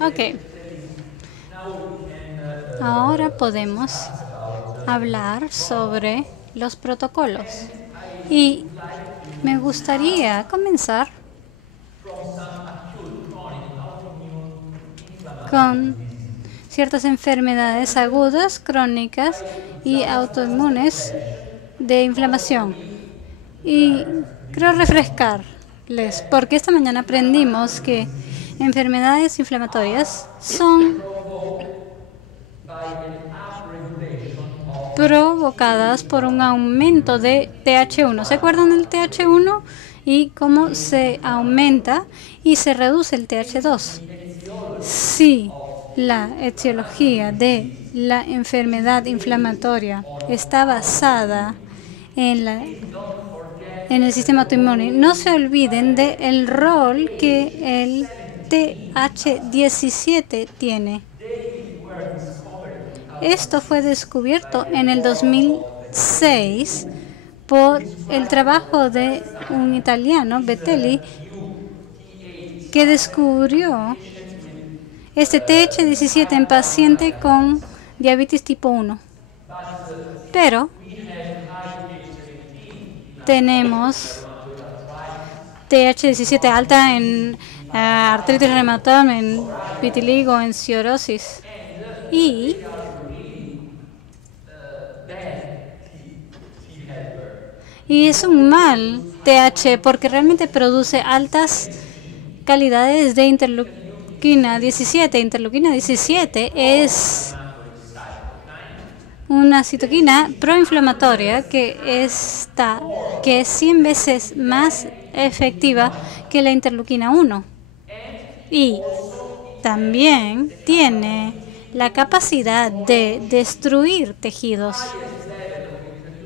Ok. Ahora podemos hablar sobre los protocolos. Y me gustaría comenzar con ciertas enfermedades agudas, crónicas y autoinmunes de inflamación. Y quiero refrescarles, porque esta mañana aprendimos que enfermedades inflamatorias son provocadas por un aumento de TH1. ¿Se acuerdan del TH1 y cómo se aumenta y se reduce el TH2? Si la etiología de la enfermedad inflamatoria está basada en el sistema autoinmune, no se olviden del rol que el TH17 tiene. Esto fue descubierto en el 2006 por el trabajo de un italiano, Bettelli, que descubrió este TH17 en paciente con diabetes tipo 1. Pero tenemos TH17 alta en artritis reumatoide, en vitiligo, en cirrosis. Y es un mal TH porque realmente produce altas calidades de interleuquina 17. Interleuquina 17 es una citoquina proinflamatoria que es 100 veces más efectiva que la interleuquina 1. Y también tiene la capacidad de destruir tejidos.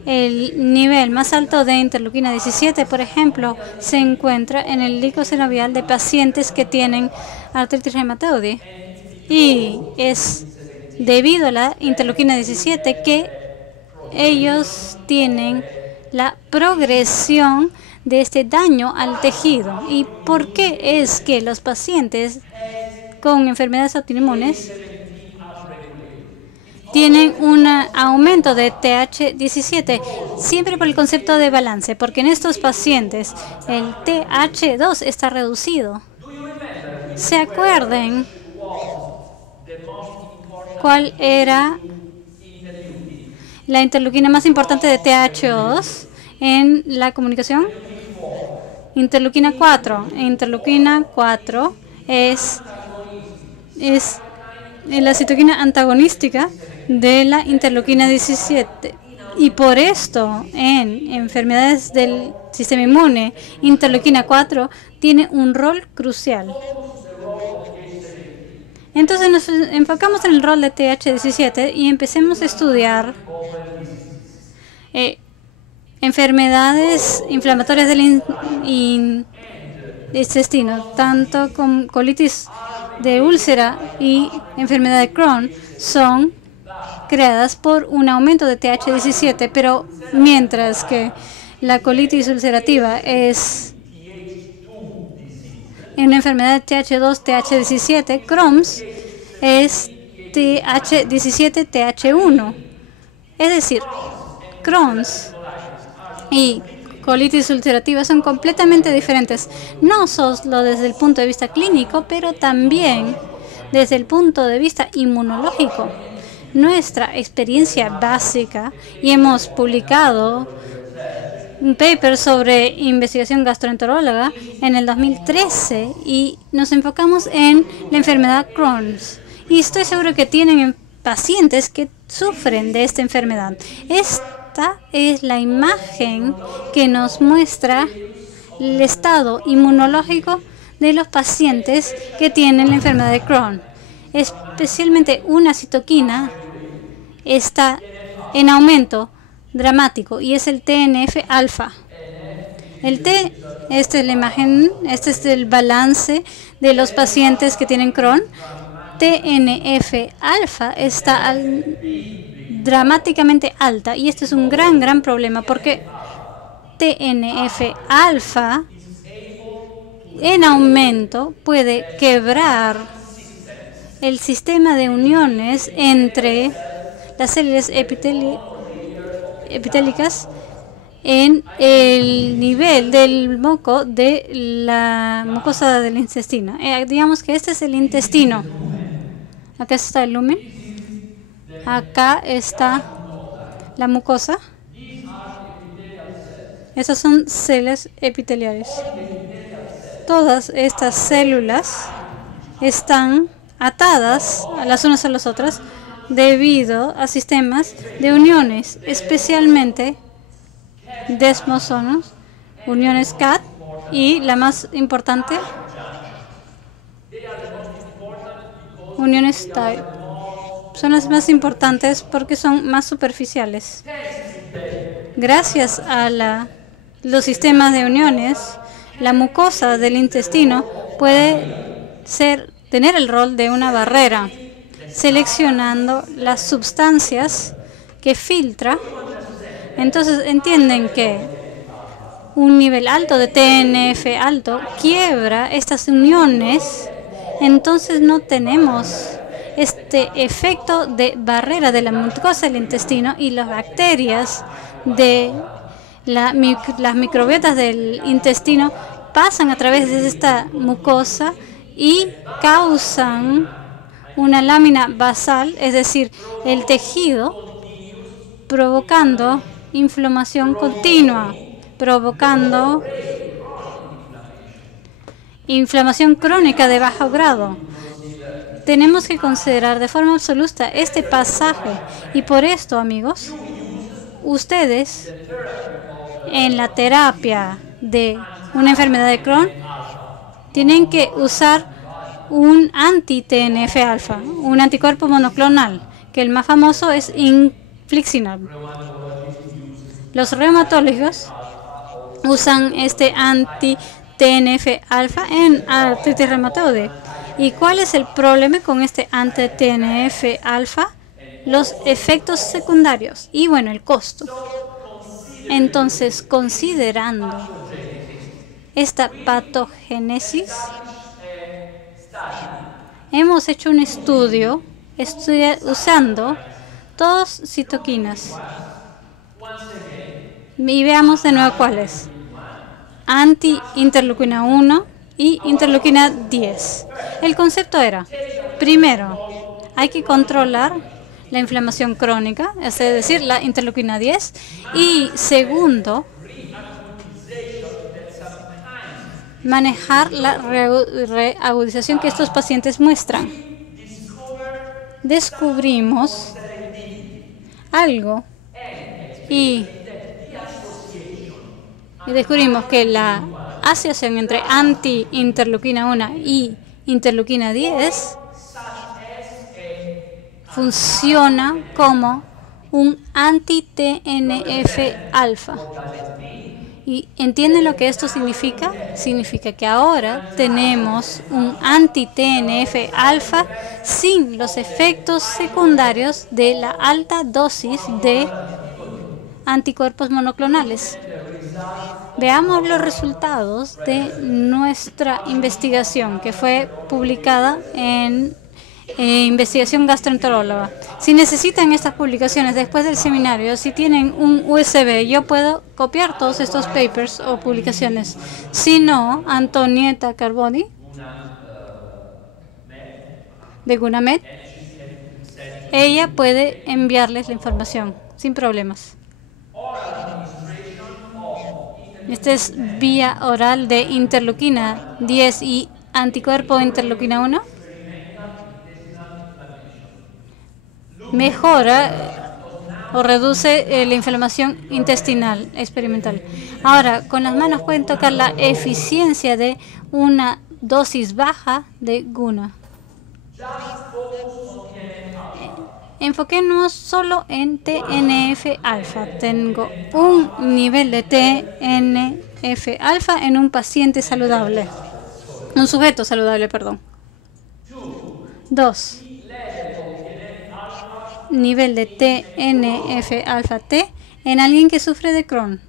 El nivel más alto de interleuquina 17, por ejemplo, se encuentra en el líquido sinovial de pacientes que tienen artritis reumatoide. Y es debido a la interleuquina 17 que ellos tienen la progresión de este daño al tejido. ¿Y por qué es que los pacientes con enfermedades autoinmunes tienen un aumento de TH17? Siempre por el concepto de balance, porque en estos pacientes el TH2 está reducido. ¿Se acuerdan cuál era la interleuquina más importante de TH2 en la comunicación? Interleuquina 4. Interleuquina 4 es la citoquina antagonística de la interleuquina 17. Y por esto, en enfermedades del sistema inmune, interleuquina 4 tiene un rol crucial. Entonces nos enfocamos en el rol de TH17 y empecemos a estudiar enfermedades inflamatorias del intestino, tanto con colitis de úlcera y enfermedad de Crohn, son creadas por un aumento de TH17, pero mientras que la colitis ulcerativa es una enfermedad de TH2, TH17, Crohn's es TH17, TH1. Es decir, Crohn's y colitis ulcerativa son completamente diferentes, no solo desde el punto de vista clínico, pero también desde el punto de vista inmunológico. Nuestra experiencia básica, y hemos publicado un paper sobre investigación gastroenteróloga en el 2013 y nos enfocamos en la enfermedad Crohn's. Y estoy seguro que tienen pacientes que sufren de esta enfermedad. Esta es la imagen que nos muestra el estado inmunológico de los pacientes que tienen la enfermedad de Crohn. Especialmente una citoquina está en aumento dramático y es el TNF-alfa. Esta es la imagen, este es el balance de los pacientes que tienen Crohn. TNF-alfa está dramáticamente alta, y este es un gran problema porque TNF-alfa en aumento puede quebrar el sistema de uniones entre las células epitélicas en el nivel del moco de la mucosa del intestino. Digamos que este es el intestino. Acá está el lumen. Acá está la mucosa. Esas son células epiteliales. Todas estas células están atadas a las unas a las otras debido a sistemas de uniones, especialmente desmosonos, uniones CAT y la más importante, uniones TIE. Son las más importantes porque son más superficiales. Gracias a los sistemas de uniones, la mucosa del intestino puede tener el rol de una barrera, seleccionando las sustancias que filtra. Entonces entienden que un nivel alto de TNF alto quiebra estas uniones, entonces no tenemos este efecto de barrera de la mucosa del intestino, y las bacterias de las microbiotas del intestino pasan a través de esta mucosa y causan una lámina basal, es decir, el tejido, provocando inflamación continua, provocando inflamación crónica de bajo grado. Tenemos que considerar de forma absoluta este pasaje, y por esto, amigos, ustedes en la terapia de una enfermedad de Crohn tienen que usar un anti-TNF-alfa, un anticuerpo monoclonal, que el más famoso es infliximab. Los reumatólogos usan este anti-TNF-alfa en artritis reumatoide. ¿Y cuál es el problema con este anti-TNF-alfa? Los efectos secundarios y, bueno, el costo. Entonces, considerando esta patogénesis, hemos hecho un estudio usando dos citoquinas. Y veamos de nuevo cuáles. Anti-interleuquina 1 y interleuquina 10. El concepto era, primero, hay que controlar la inflamación crónica, es decir, la interleuquina 10, y segundo, manejar la reagudización que estos pacientes muestran. Descubrimos algo y descubrimos que la asociación entre anti-interleuquina 1 y interleuquina 10 funciona como un anti-TNF-alfa. ¿Y entienden lo que esto significa? Significa que ahora tenemos un anti-TNF-alfa sin los efectos secundarios de la alta dosis de anticuerpos monoclonales. Veamos los resultados de nuestra investigación, que fue publicada en Investigación Gastroenteróloga. Si necesitan estas publicaciones después del seminario, si tienen un USB, yo puedo copiar todos estos papers o publicaciones. Si no, Antonieta Carboni de Gunamed, ella puede enviarles la información sin problemas. Esta es vía oral de interleuquina 10 y anticuerpo interleuquina 1. Mejora o reduce la inflamación intestinal experimental. Ahora, con las manos pueden tocar la eficiencia de una dosis baja de GUNA. Enfoquémonos solo en TNF-alfa. Tengo un nivel de TNF-alfa en un paciente saludable. Un sujeto saludable, perdón. 2. nivel de TNF-alfa-T en alguien que sufre de Crohn.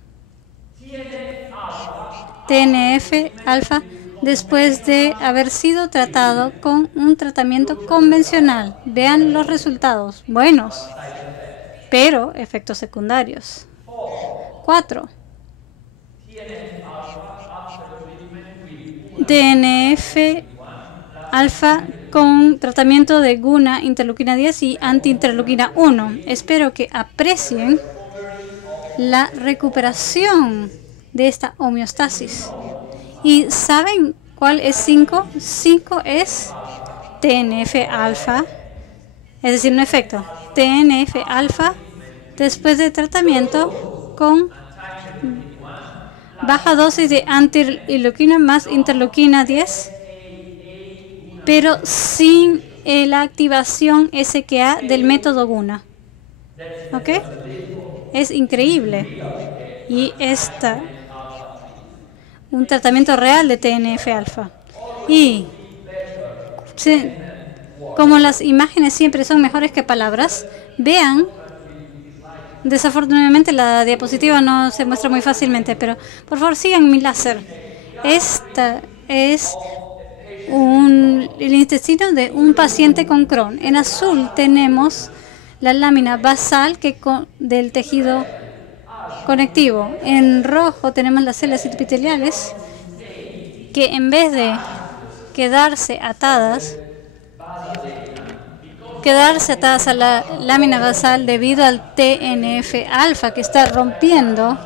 TNF-alfa después de haber sido tratado con un tratamiento convencional. Vean los resultados, buenos, pero efectos secundarios. 4. TNF-alfa con tratamiento de GUNA, interleuquina 10 y antiinterleuquina 1. Espero que aprecien la recuperación de esta homeostasis. ¿Y saben cuál es 5? 5 es TNF-alfa, es decir, un efecto. TNF-alfa después de tratamiento con baja dosis de antiinterleuquina más interleuquina 10, pero sin la activación SQA del método GUNA. ¿Ok? Es increíble. Y un tratamiento real de TNF-alfa. Y como las imágenes siempre son mejores que palabras, vean, desafortunadamente la diapositiva no se muestra muy fácilmente, pero por favor sigan mi láser. Esta es el intestino de un paciente con Crohn. En azul tenemos la lámina basal del tejido conectivo. En rojo tenemos las células epiteliales que en vez de quedarse atadas a la lámina basal debido al TNF-alfa que está rompiendo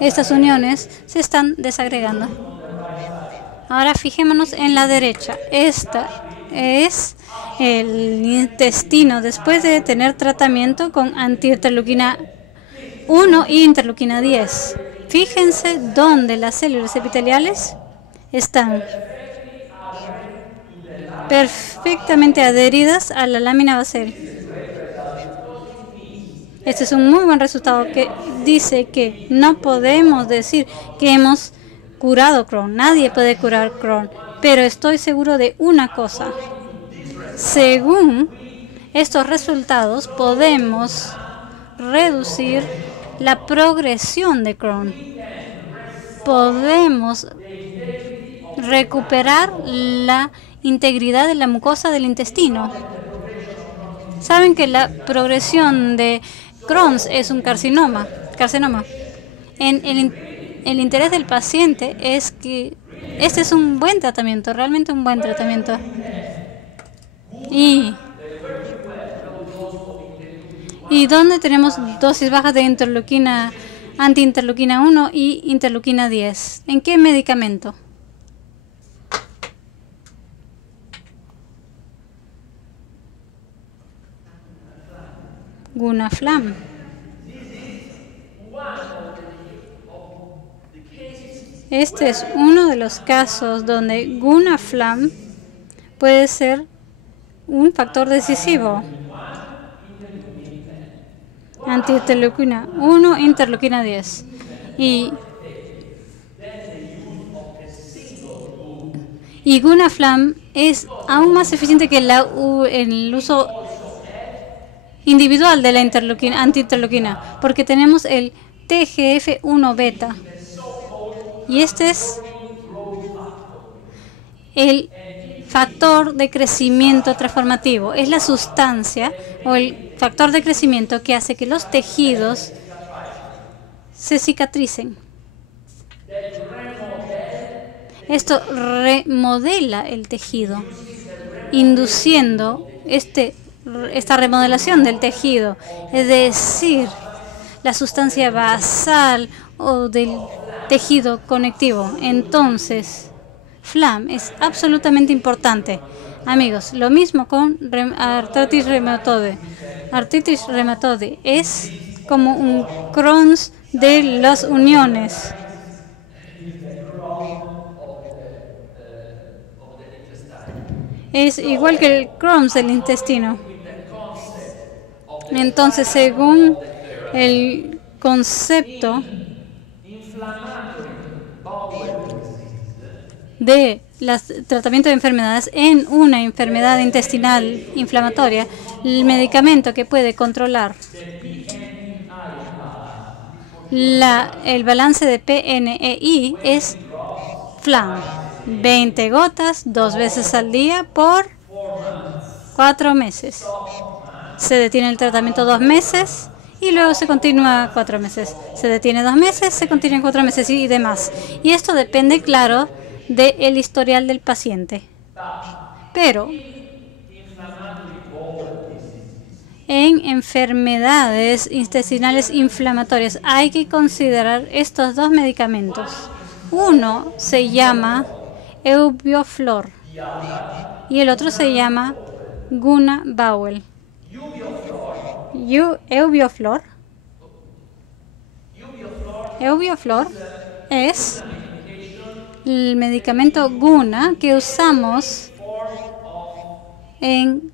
estas uniones, se están desagregando. Ahora fijémonos en la derecha. Esta es el intestino después de tener tratamiento con antiinterleuquina 1 y interleuquina 10. Fíjense dónde las células epiteliales están perfectamente adheridas a la lámina basal. Este es un muy buen resultado que dice que no podemos decir que hemos curado Crohn. Nadie puede curar Crohn, pero estoy seguro de una cosa. Según estos resultados, podemos reducir la progresión de Crohn. Podemos recuperar la integridad de la mucosa del intestino. Saben que la progresión de Crohn es un carcinoma. El interés del paciente es que este es un buen tratamiento, realmente un buen tratamiento. Y donde tenemos dosis bajas de antiinterleuquina 1 y interleuquina 10. ¿En qué medicamento? GUNAFLAM. Este es uno de los casos donde GUNAFLAM puede ser un factor decisivo. Antiinterleuquina 1, interleuquina 10. Y GUNAFLAM es aún más eficiente que el uso individual de la antiinterleuquina, porque tenemos el TGF-1 beta. Y este es el factor de crecimiento transformativo. Es la sustancia o el factor de crecimiento que hace que los tejidos se cicatricen. Esto remodela el tejido, induciendo esta remodelación del tejido, es decir, la sustancia basal o del tejido conectivo. Entonces, FLAM es absolutamente importante. Amigos, lo mismo con artritis reumatoide. Artritis reumatoide es como un Crohn's de las uniones. Es igual que el Crohn's del intestino. Entonces, según el concepto de tratamiento de enfermedades en una enfermedad intestinal inflamatoria, el medicamento que puede controlar el balance de PNEI es Flam. 20 gotas, 2 veces al día por 4 meses. Se detiene el tratamiento 2 meses y luego se continúa 4 meses. Se detiene 2 meses, se continúa 4 meses y demás. Y esto depende, claro, del historial del paciente. Pero en enfermedades intestinales inflamatorias hay que considerar estos dos medicamentos. Uno se llama Eubioflor y el otro se llama Guna-Bauer. Eubioflor es el medicamento Guna que usamos en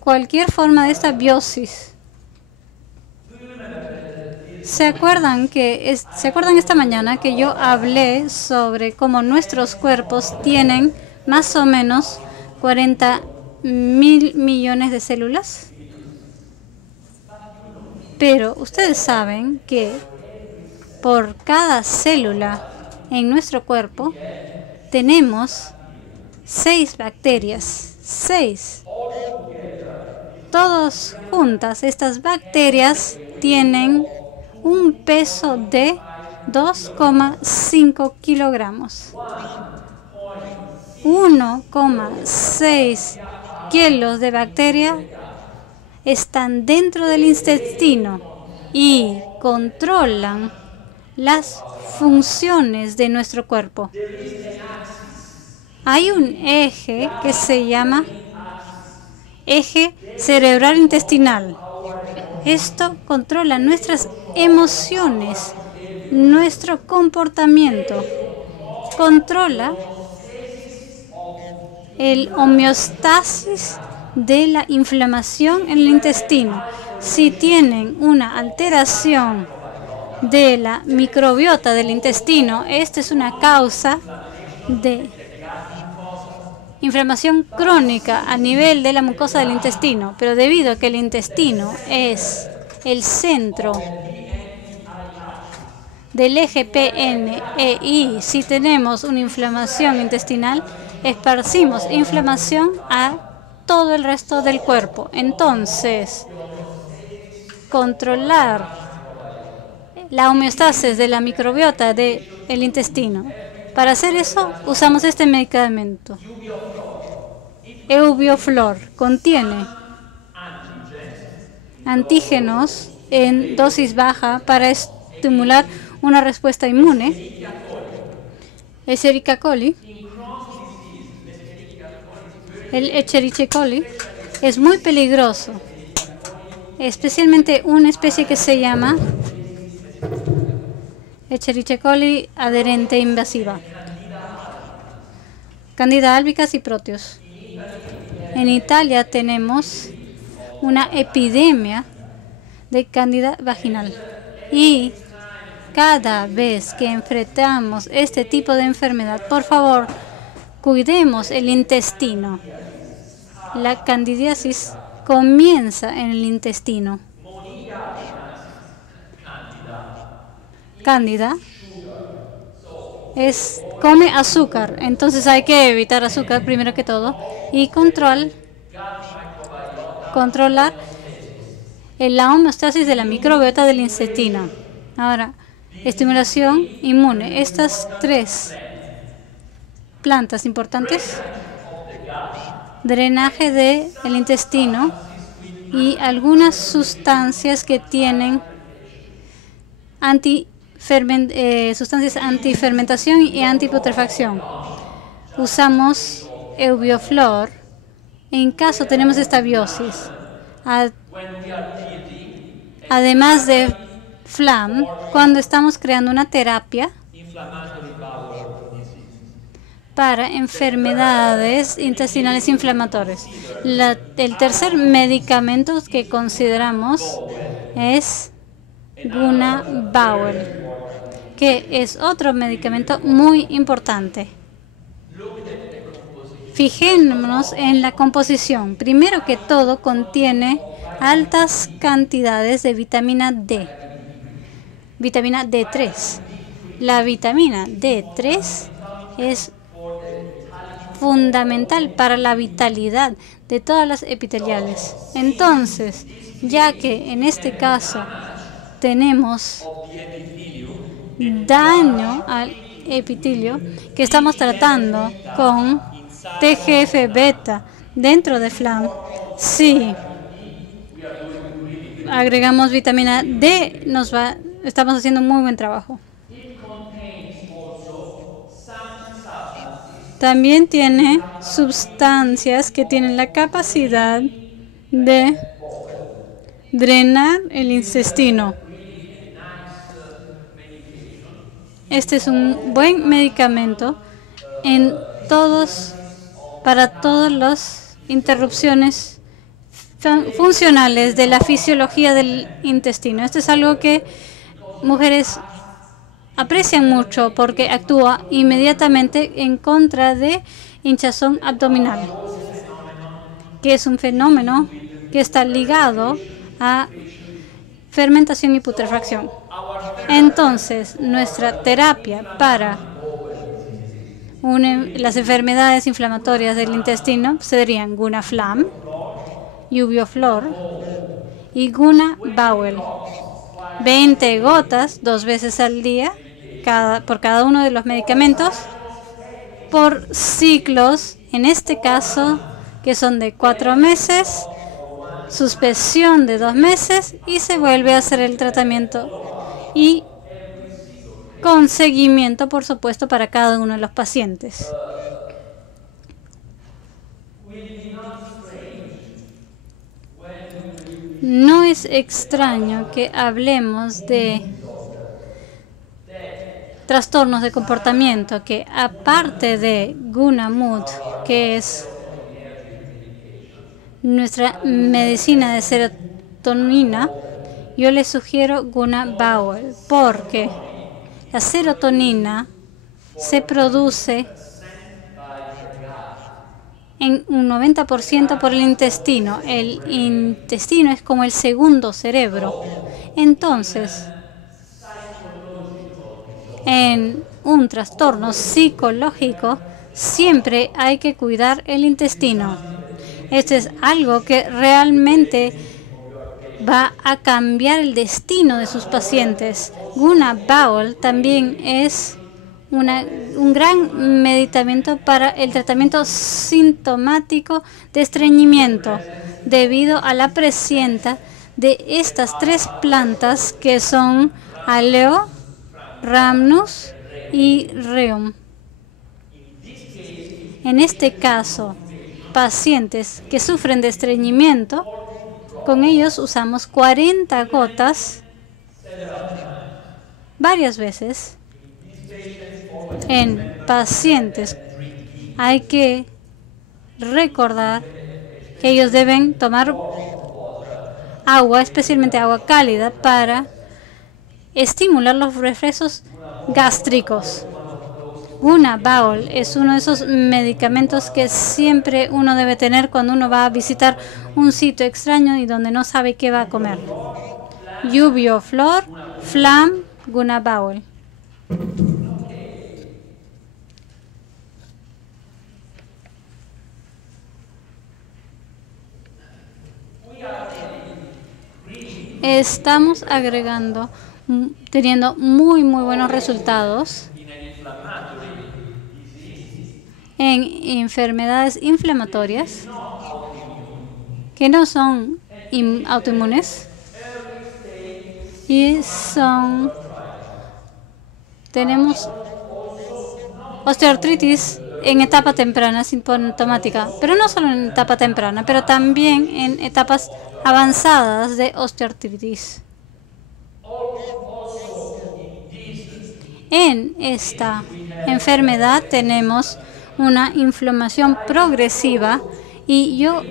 cualquier forma de esta biosis. ¿Se acuerdan esta mañana que yo hablé sobre cómo nuestros cuerpos tienen más o menos 40.000 millones de células? Pero ustedes saben que por cada célula en nuestro cuerpo tenemos 6 bacterias. 6. Todas juntas, estas bacterias tienen un peso de 2,5 kilogramos. 1,6 kilos de bacteria están dentro del intestino y controlan las funciones de nuestro cuerpo. Hay un eje que se llama eje cerebral intestinal. Esto controla nuestras emociones, nuestro comportamiento, controla el homeostasis de la inflamación en el intestino. Si tienen una alteración de la microbiota del intestino, esta es una causa de inflamación crónica a nivel de la mucosa del intestino, pero debido a que el intestino es el centro del eje PNEI, si tenemos una inflamación intestinal, esparcimos inflamación a todo el resto del cuerpo. Entonces, controlar la homeostasis de la microbiota del intestino. Para hacer eso, usamos este medicamento. Eubioflor contiene antígenos en dosis baja para estimular una respuesta inmune. Escherichia coli. El Escherichia coli es muy peligroso, especialmente una especie que se llama Escherichia coli adherente invasiva, Candida albicans y Proteus. En Italia tenemos una epidemia de Candida vaginal y cada vez que enfrentamos este tipo de enfermedad, por favor, cuidemos el intestino. La candidiasis comienza en el intestino. Cándida come azúcar, entonces hay que evitar azúcar primero que todo y controlar la homeostasis de la microbiota del intestino. Ahora, estimulación inmune. Estas 3 plantas importantes: drenaje del intestino y algunas sustancias que tienen sustancias antifermentación y antiputrefacción. Usamos Eubioflor en caso tenemos esta biosis. Además de Flam, cuando estamos creando una terapia para enfermedades intestinales inflamatorias. El tercer medicamento que consideramos es Guna-Bauer. que es otro medicamento muy importante. Fijémonos en la composición. Primero que todo, contiene altas cantidades de vitamina D, vitamina D3. La vitamina D3 es fundamental para la vitalidad de todas las epiteliales. Entonces, ya que en este caso tenemos daño al epitelio que estamos tratando con TGF-beta dentro de FLAM, si agregamos vitamina D, estamos haciendo un muy buen trabajo. También tiene sustancias que tienen la capacidad de drenar el intestino. Este es un buen medicamento para todas las interrupciones funcionales de la fisiología del intestino. Esto es algo que mujeres aprecian mucho porque actúa inmediatamente en contra de hinchazón abdominal, que es un fenómeno que está ligado a fermentación y putrefacción. Entonces, nuestra terapia para las enfermedades inflamatorias del intestino serían Gunaflam, Ubioflor y Guna Bowel. 20 gotas 2 veces al día por cada uno de los medicamentos por ciclos, en este caso que son de 4 meses, suspensión de 2 meses y se vuelve a hacer el tratamiento y con seguimiento, por supuesto, para cada uno de los pacientes. No es extraño que hablemos de trastornos de comportamiento que, aparte de Gunamud, que es nuestra medicina de serotonina, yo les sugiero Guna Bowel, porque la serotonina se produce en un 90% por el intestino. El intestino es como el segundo cerebro. Entonces, en un trastorno psicológico, siempre hay que cuidar el intestino. Esto es algo que realmente va a cambiar el destino de sus pacientes. Guna Bowel también es un gran medicamento para el tratamiento sintomático de estreñimiento debido a la presencia de estas 3 plantas que son Aleo, Rhamnus y Rheum. En este caso, pacientes que sufren de estreñimiento, con ellos usamos 40 gotas varias veces. En pacientes hay que recordar que ellos deben tomar agua, especialmente agua cálida, para estimular los reflejos gástricos. Guna Bowel es uno de esos medicamentos que siempre uno debe tener cuando uno va a visitar un sitio extraño y donde no sabe qué va a comer. Ubioflor, Flam, Guna Bowel. Estamos teniendo muy buenos resultados en enfermedades inflamatorias que no son autoinmunes y tenemos osteoartritis en etapa temprana sintomática, pero no solo en etapa temprana, pero también en etapas avanzadas de osteoartritis. En esta enfermedad tenemos una inflamación progresiva y yo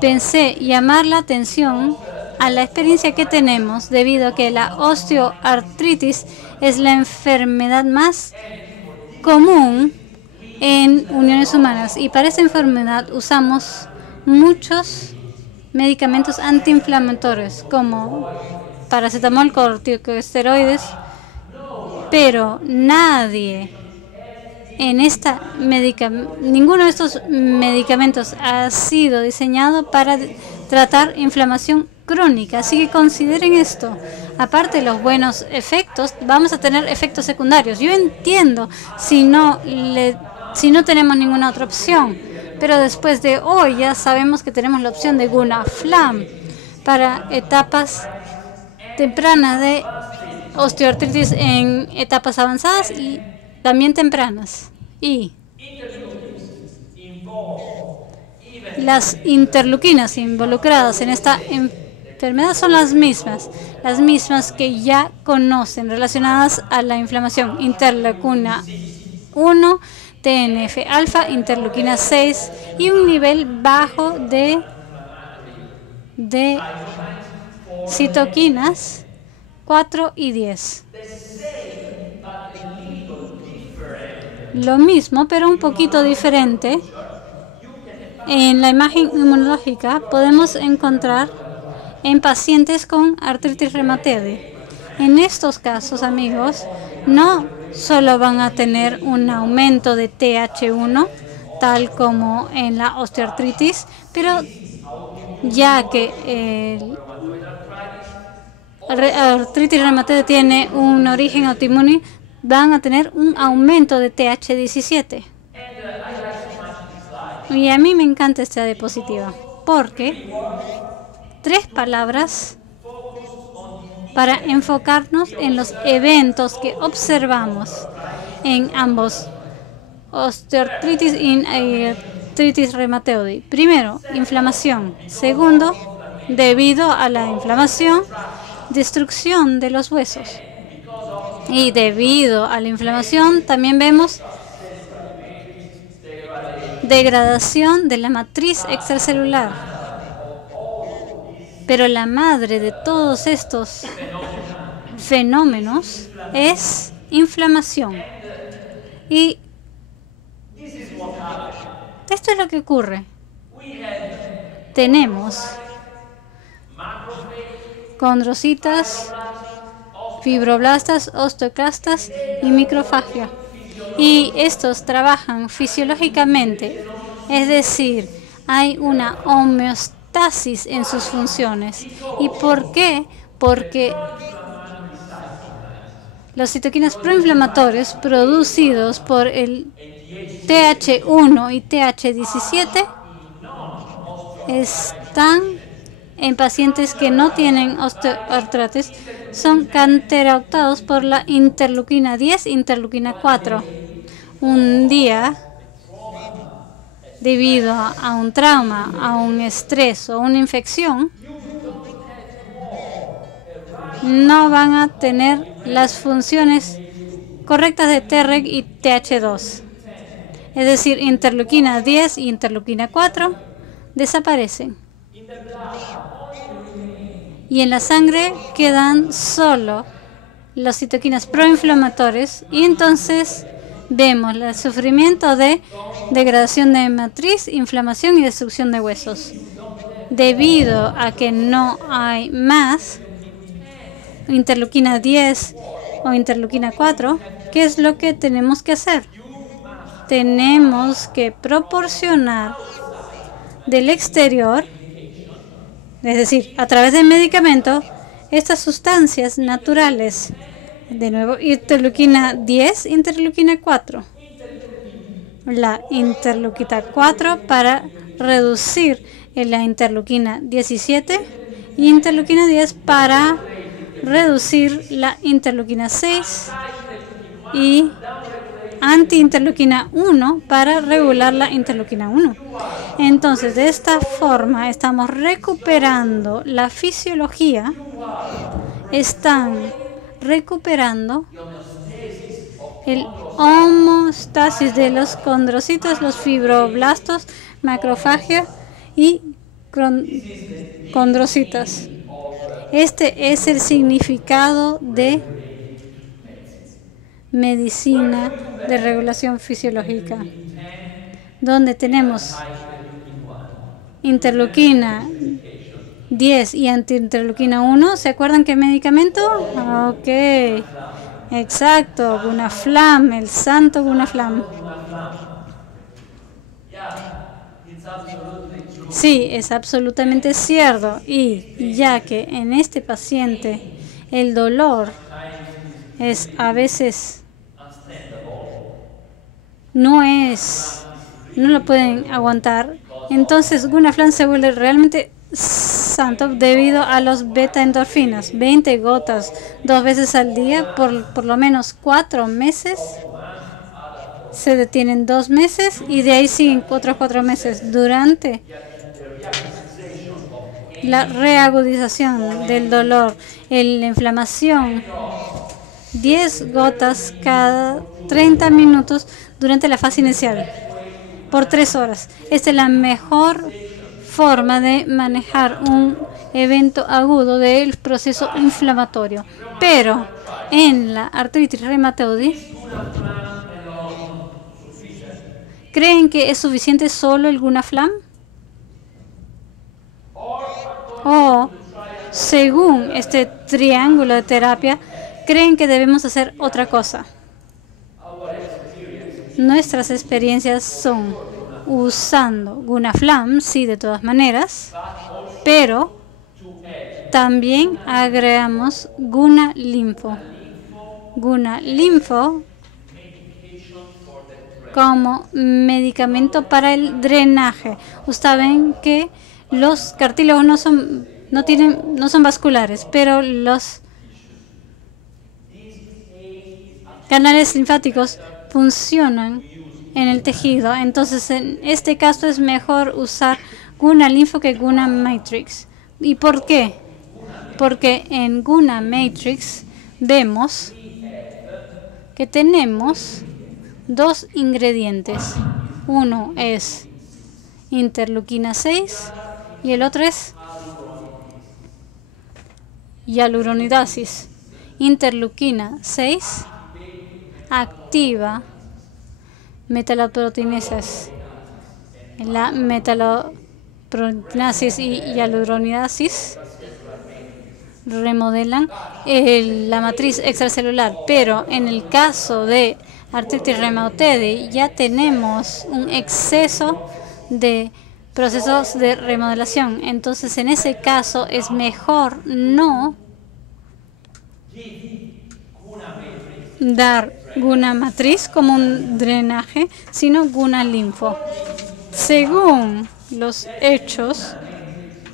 pensé llamar la atención a la experiencia que tenemos debido a que la osteoartritis es la enfermedad más común en uniones humanas y para esta enfermedad usamos muchos medicamentos antiinflamatorios como paracetamol, corticosteroides, pero nadie ninguno de estos medicamentos ha sido diseñado para tratar inflamación crónica, así que consideren esto. Aparte de los buenos efectos, vamos a tener efectos secundarios. Yo entiendo si no tenemos ninguna otra opción, pero después de hoy ya sabemos que tenemos la opción de Gunaflam para etapas tempranas de osteoartritis en etapas avanzadas y también tempranas. Y las interleuquinas involucradas en esta enfermedad son las mismas que ya conocen relacionadas a la inflamación. Interleucina 1, TNF-alfa, interleuquina 6 y un nivel bajo de citoquinas 4 y 10. Lo mismo, pero un poquito diferente. En la imagen inmunológica podemos encontrar en pacientes con artritis reumatoide. En estos casos, amigos, no solo van a tener un aumento de TH1, tal como en la osteoartritis, pero ya que la artritis reumatoide tiene un origen autoinmune, van a tener un aumento de TH17. Y a mí me encanta esta diapositiva porque 3 palabras para enfocarnos en los eventos que observamos en ambos, osteoartritis y artritis reumatoide. Primero, inflamación. Segundo, debido a la inflamación, destrucción de los huesos. Y debido a la inflamación también vemos degradación de la matriz extracelular. Pero la madre de todos estos fenómenos es inflamación. Y esto es lo que ocurre. Tenemos condrocitas, fibroblastas, osteoclastas y microfagia. Y estos trabajan fisiológicamente, es decir, hay una homeostasis en sus funciones. ¿Y por qué? Porque los citoquinas proinflamatorios producidos por el TH1 y TH17 están en pacientes que no tienen osteoartritis, son counteractados por la interleuquina 10 e interleuquina 4. Un día, debido a un trauma, a un estrés o una infección, no van a tener las funciones correctas de Treg y TH2. Es decir, interleuquina 10 y interleuquina 4 desaparecen. Y en la sangre quedan solo las citoquinas proinflamatorias y entonces vemos el sufrimiento de degradación de matriz, inflamación y destrucción de huesos. Debido a que no hay más interleuquina 10 o interleuquina 4, ¿qué es lo que tenemos que hacer? Tenemos que proporcionar del exterior, es decir, a través del medicamento, estas sustancias naturales. De nuevo, interleuquina 10, interleuquina 4. La interleuquina 4 para reducir la interleuquina 17 y interleuquina 10 para reducir la interleuquina 6 y anti-interleuquina 1 para regular la interleuquina 1. Entonces, de esta forma estamos recuperando la fisiología, están recuperando el homeostasis de los condrocitos, los fibroblastos, macrofagia y condrocitas. Este es el significado de medicina de regulación fisiológica, donde tenemos interleuquina 10 y antiinterleuquina 1. ¿Se acuerdan qué medicamento? Ok, exacto, Gunaflam, el santo Gunaflam. Sí, es absolutamente cierto. Y ya que en este paciente el dolor es a veces no lo pueden aguantar, entonces Gunaflam se vuelve realmente santo debido a los beta endorfinas. 20 gotas 2 veces al día por lo menos 4 meses. Se detienen 2 meses y de ahí siguen otros 4 meses. Durante la reagudización del dolor, la inflamación, 10 gotas cada 30 minutos durante la fase inicial, por 3 horas. Esta es la mejor forma de manejar un evento agudo del proceso inflamatorio. Pero en la artritis reumatoide, ¿creen que es suficiente solo el Gunaflam? O, según este triángulo de terapia, ¿creen que debemos hacer otra cosa? Nuestras experiencias son usando Gunaflam, sí, de todas maneras, pero también agregamos Gunalinfo. Gunalinfo como medicamento para el drenaje. Ustedes saben que los cartílagos no son vasculares, pero los canales linfáticos funcionan en el tejido. Entonces, en este caso es mejor usar Gunalinfo que Gunamatrix. ¿Y por qué? Porque en Gunamatrix vemos que tenemos 2 ingredientes. Uno es interleuquina 6 y el otro es hialuronidasis. Interleuquina 6 activa metaloproteinases. La metaloproteinasis y hialuronidasis remodelan la matriz extracelular, pero en el caso de artritis reumatoide ya tenemos un exceso de procesos de remodelación. Entonces, en ese caso es mejor no dar Gunamatrix como un drenaje, sino Gunalinfo. Según los hechos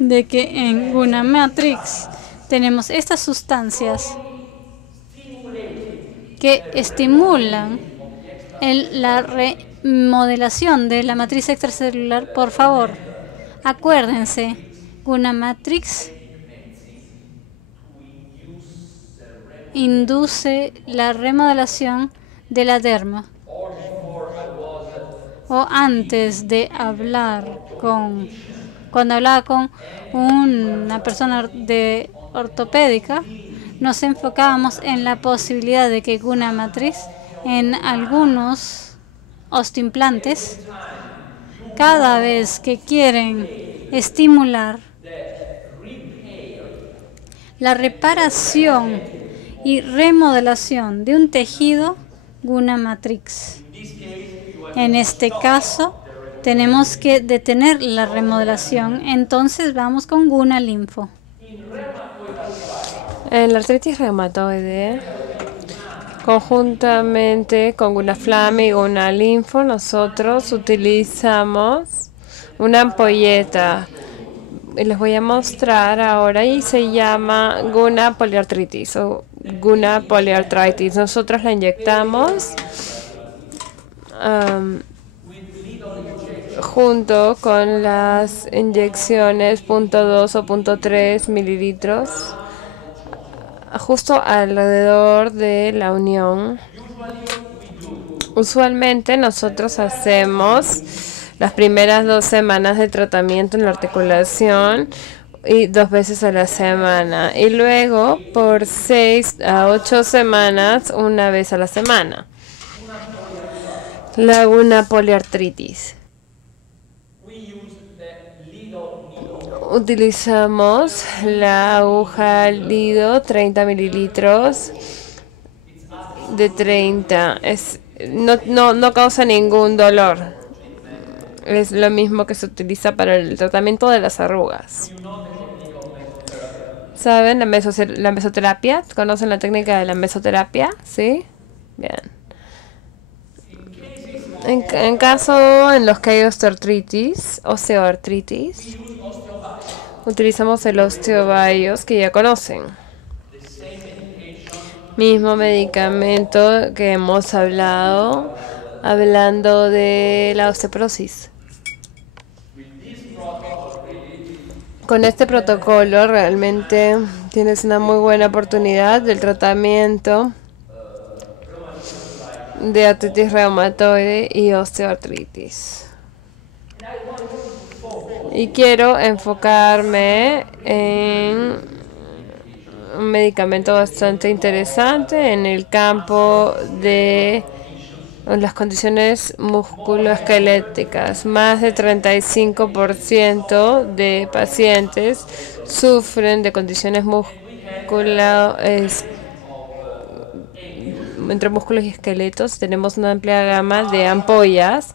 de que en Gunamatrix tenemos estas sustancias que estimulan la remodelación de la matriz extracelular, por favor, acuérdense, Gunamatrix induce la remodelación de la derma. O antes de cuando hablaba con una persona ortopédica, nos enfocábamos en la posibilidad de que Gunamatrix en algunos osteoimplantes, cada vez que quieren estimular la reparación y remodelación de un tejido, Gunamatrix. En este caso, tenemos que detener la remodelación, entonces vamos con Gunalinfo. En la artritis reumatoide, conjuntamente con Gunaflam y Gunalinfo, nosotros utilizamos una ampolleta. Les voy a mostrar ahora y se llama Guna poliartritis o Guna poliartritis. Nosotros la inyectamos junto con las inyecciones 0.2 o 0.3 mililitros justo alrededor de la unión. Usualmente nosotros hacemos las primeras 2 semanas de tratamiento en la articulación y 2 veces a la semana. Y luego por 6 a 8 semanas, 1 vez a la semana. Laguna poliartritis. Utilizamos la aguja Lido, 30 mililitros de 30. No causa ningún dolor. Es lo mismo que se utiliza para el tratamiento de las arrugas. ¿Saben la mesoterapia? ¿Conocen la técnica de la mesoterapia? ¿Sí? Bien. En caso en los que hay osteoartritis, utilizamos el osteobios que ya conocen. Mismo medicamento que hemos hablando de la osteoporosis. Con este protocolo realmente tienes una muy buena oportunidad del tratamiento de artritis reumatoide y osteoartritis. Y quiero enfocarme en un medicamento bastante interesante en el campo de las condiciones musculoesqueléticas. Más de 35% de pacientes sufren de condiciones entre músculos y esqueletos. Tenemos una amplia gama de ampollas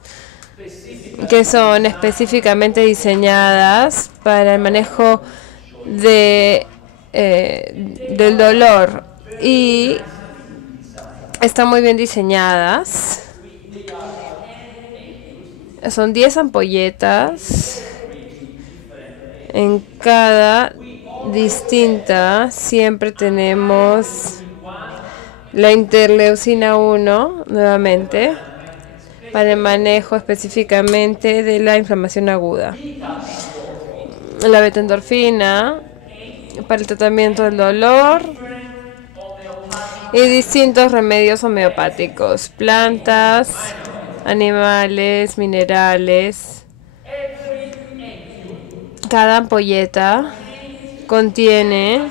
que son específicamente diseñadas para el manejo del dolor y están muy bien diseñadas. Son 10 ampolletas en cada distinta. Siempre tenemos la interleucina 1 nuevamente para el manejo específicamente de la inflamación aguda. La beta-endorfina para el tratamiento del dolor y distintos remedios homeopáticos, plantas, animales, minerales. Cada ampolleta contiene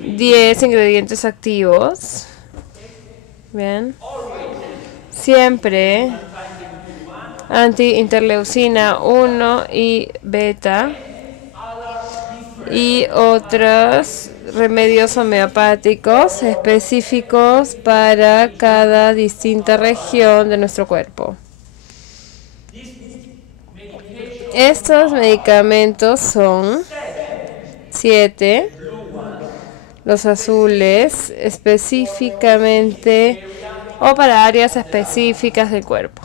10 ingredientes activos. Bien. Siempre anti-interleucina 1 y beta y otros remedios homeopáticos específicos para cada distinta región de nuestro cuerpo. Estos medicamentos son 7, los azules específicamente o para áreas específicas del cuerpo: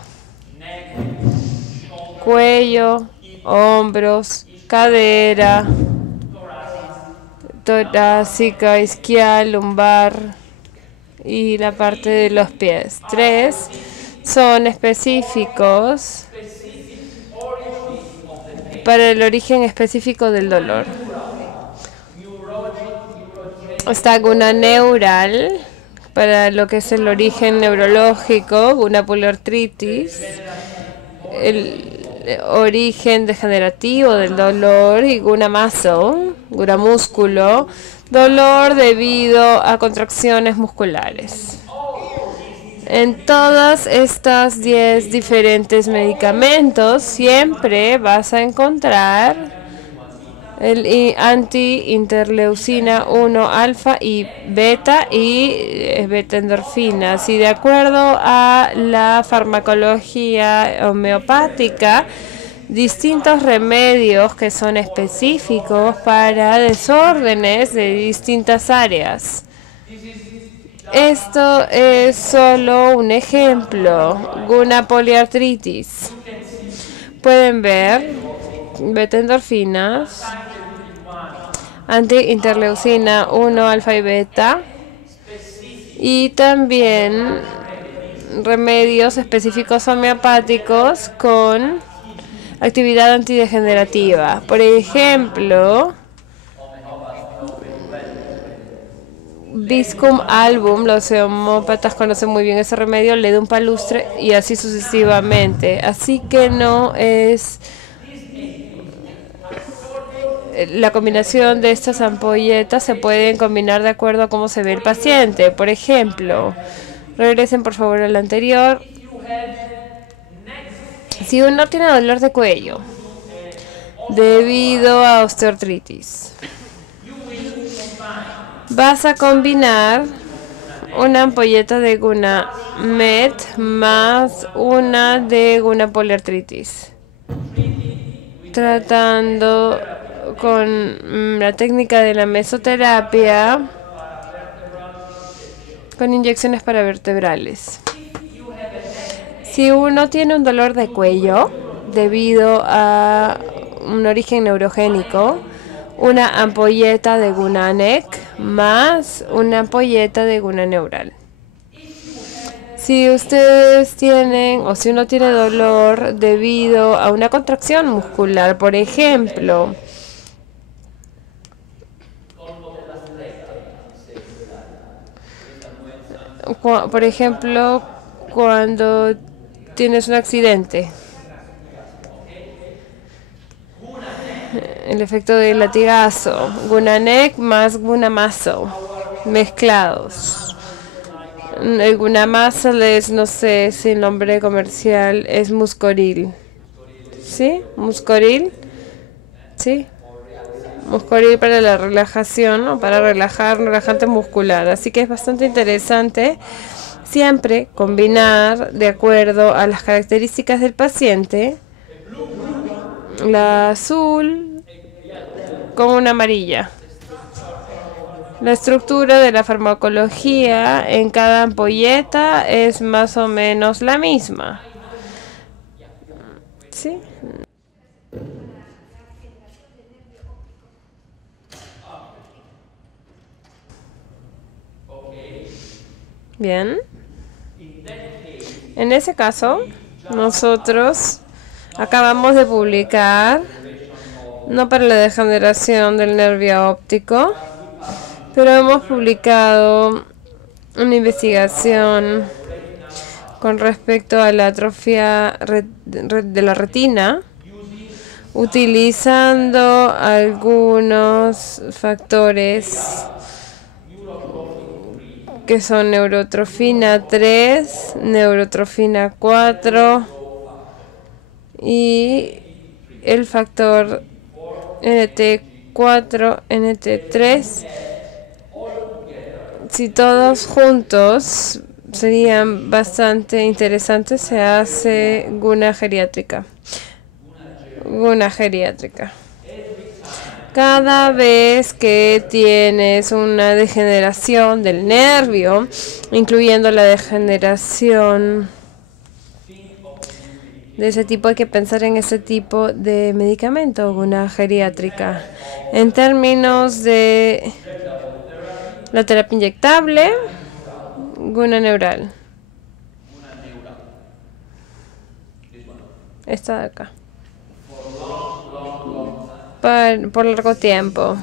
cuello, hombros, cadera, torácica, isquial, lumbar y la parte de los pies. 3 son específicos para el origen específico del dolor. Está Guna Neural para lo que es el origen neurológico, Guna Poliartritis, el origen degenerativo del dolor, y Guna Muscle, Guna Músculo, dolor debido a contracciones musculares. En todas estas 10 diferentes medicamentos siempre vas a encontrar el anti-interleucina 1 alfa y beta y beta endorfinas. Y de acuerdo a la farmacología homeopática, distintos remedios que son específicos para desórdenes de distintas áreas. Esto es solo un ejemplo. Guna poliartritis. Pueden ver beta endorfinas, anti-interleucina 1 alfa y beta, y también remedios específicos homeopáticos con actividad antidegenerativa. Por ejemplo, Viscum album, los homeópatas conocen muy bien ese remedio, Ledum palustre y así sucesivamente. Así que no es la combinación de estas ampolletas se pueden combinar de acuerdo a cómo se ve el paciente. Por ejemplo, regresen por favor al anterior. Si uno tiene dolor de cuello debido a osteoartritis, vas a combinar una ampolleta de Gunamet más una de Guna poliartritis, tratando con la técnica de la mesoterapia con inyecciones paravertebrales. Si uno tiene un dolor de cuello debido a un origen neurogénico, una ampolleta de Gunanek más una ampolleta de Gunaneural. Si ustedes tienen o si uno tiene dolor debido a una contracción muscular, por ejemplo, cuando tienes un accidente, el efecto del latigazo, Gunanek más Gunamazo mezclados. El Gunamazo es, no sé si el nombre comercial es Muscoril. ¿Sí? Muscoril. ¿Sí? Muscoril para la relajación, ¿no? Para relajar, relajante muscular. Así que es bastante interesante siempre combinar de acuerdo a las características del paciente la azul con una amarilla. La estructura de la farmacología en cada ampolleta es más o menos la misma. ¿Sí? Bien. En ese caso, nosotros acabamos de publicar, no para la degeneración del nervio óptico, pero hemos publicado una investigación con respecto a la atrofia de la retina, utilizando algunos factores que son neurotrofina 3, neurotrofina 4 y el factor NT4, NT3. Si todos juntos serían bastante interesantes, se hace guna geriátrica. Guna geriátrica. Cada vez que tienes una degeneración del nervio, incluyendo la degeneración de ese tipo, hay que pensar en ese tipo de medicamento, guna geriátrica. En términos de la terapia inyectable, guna neural. Esta de acá. Por largo tiempo.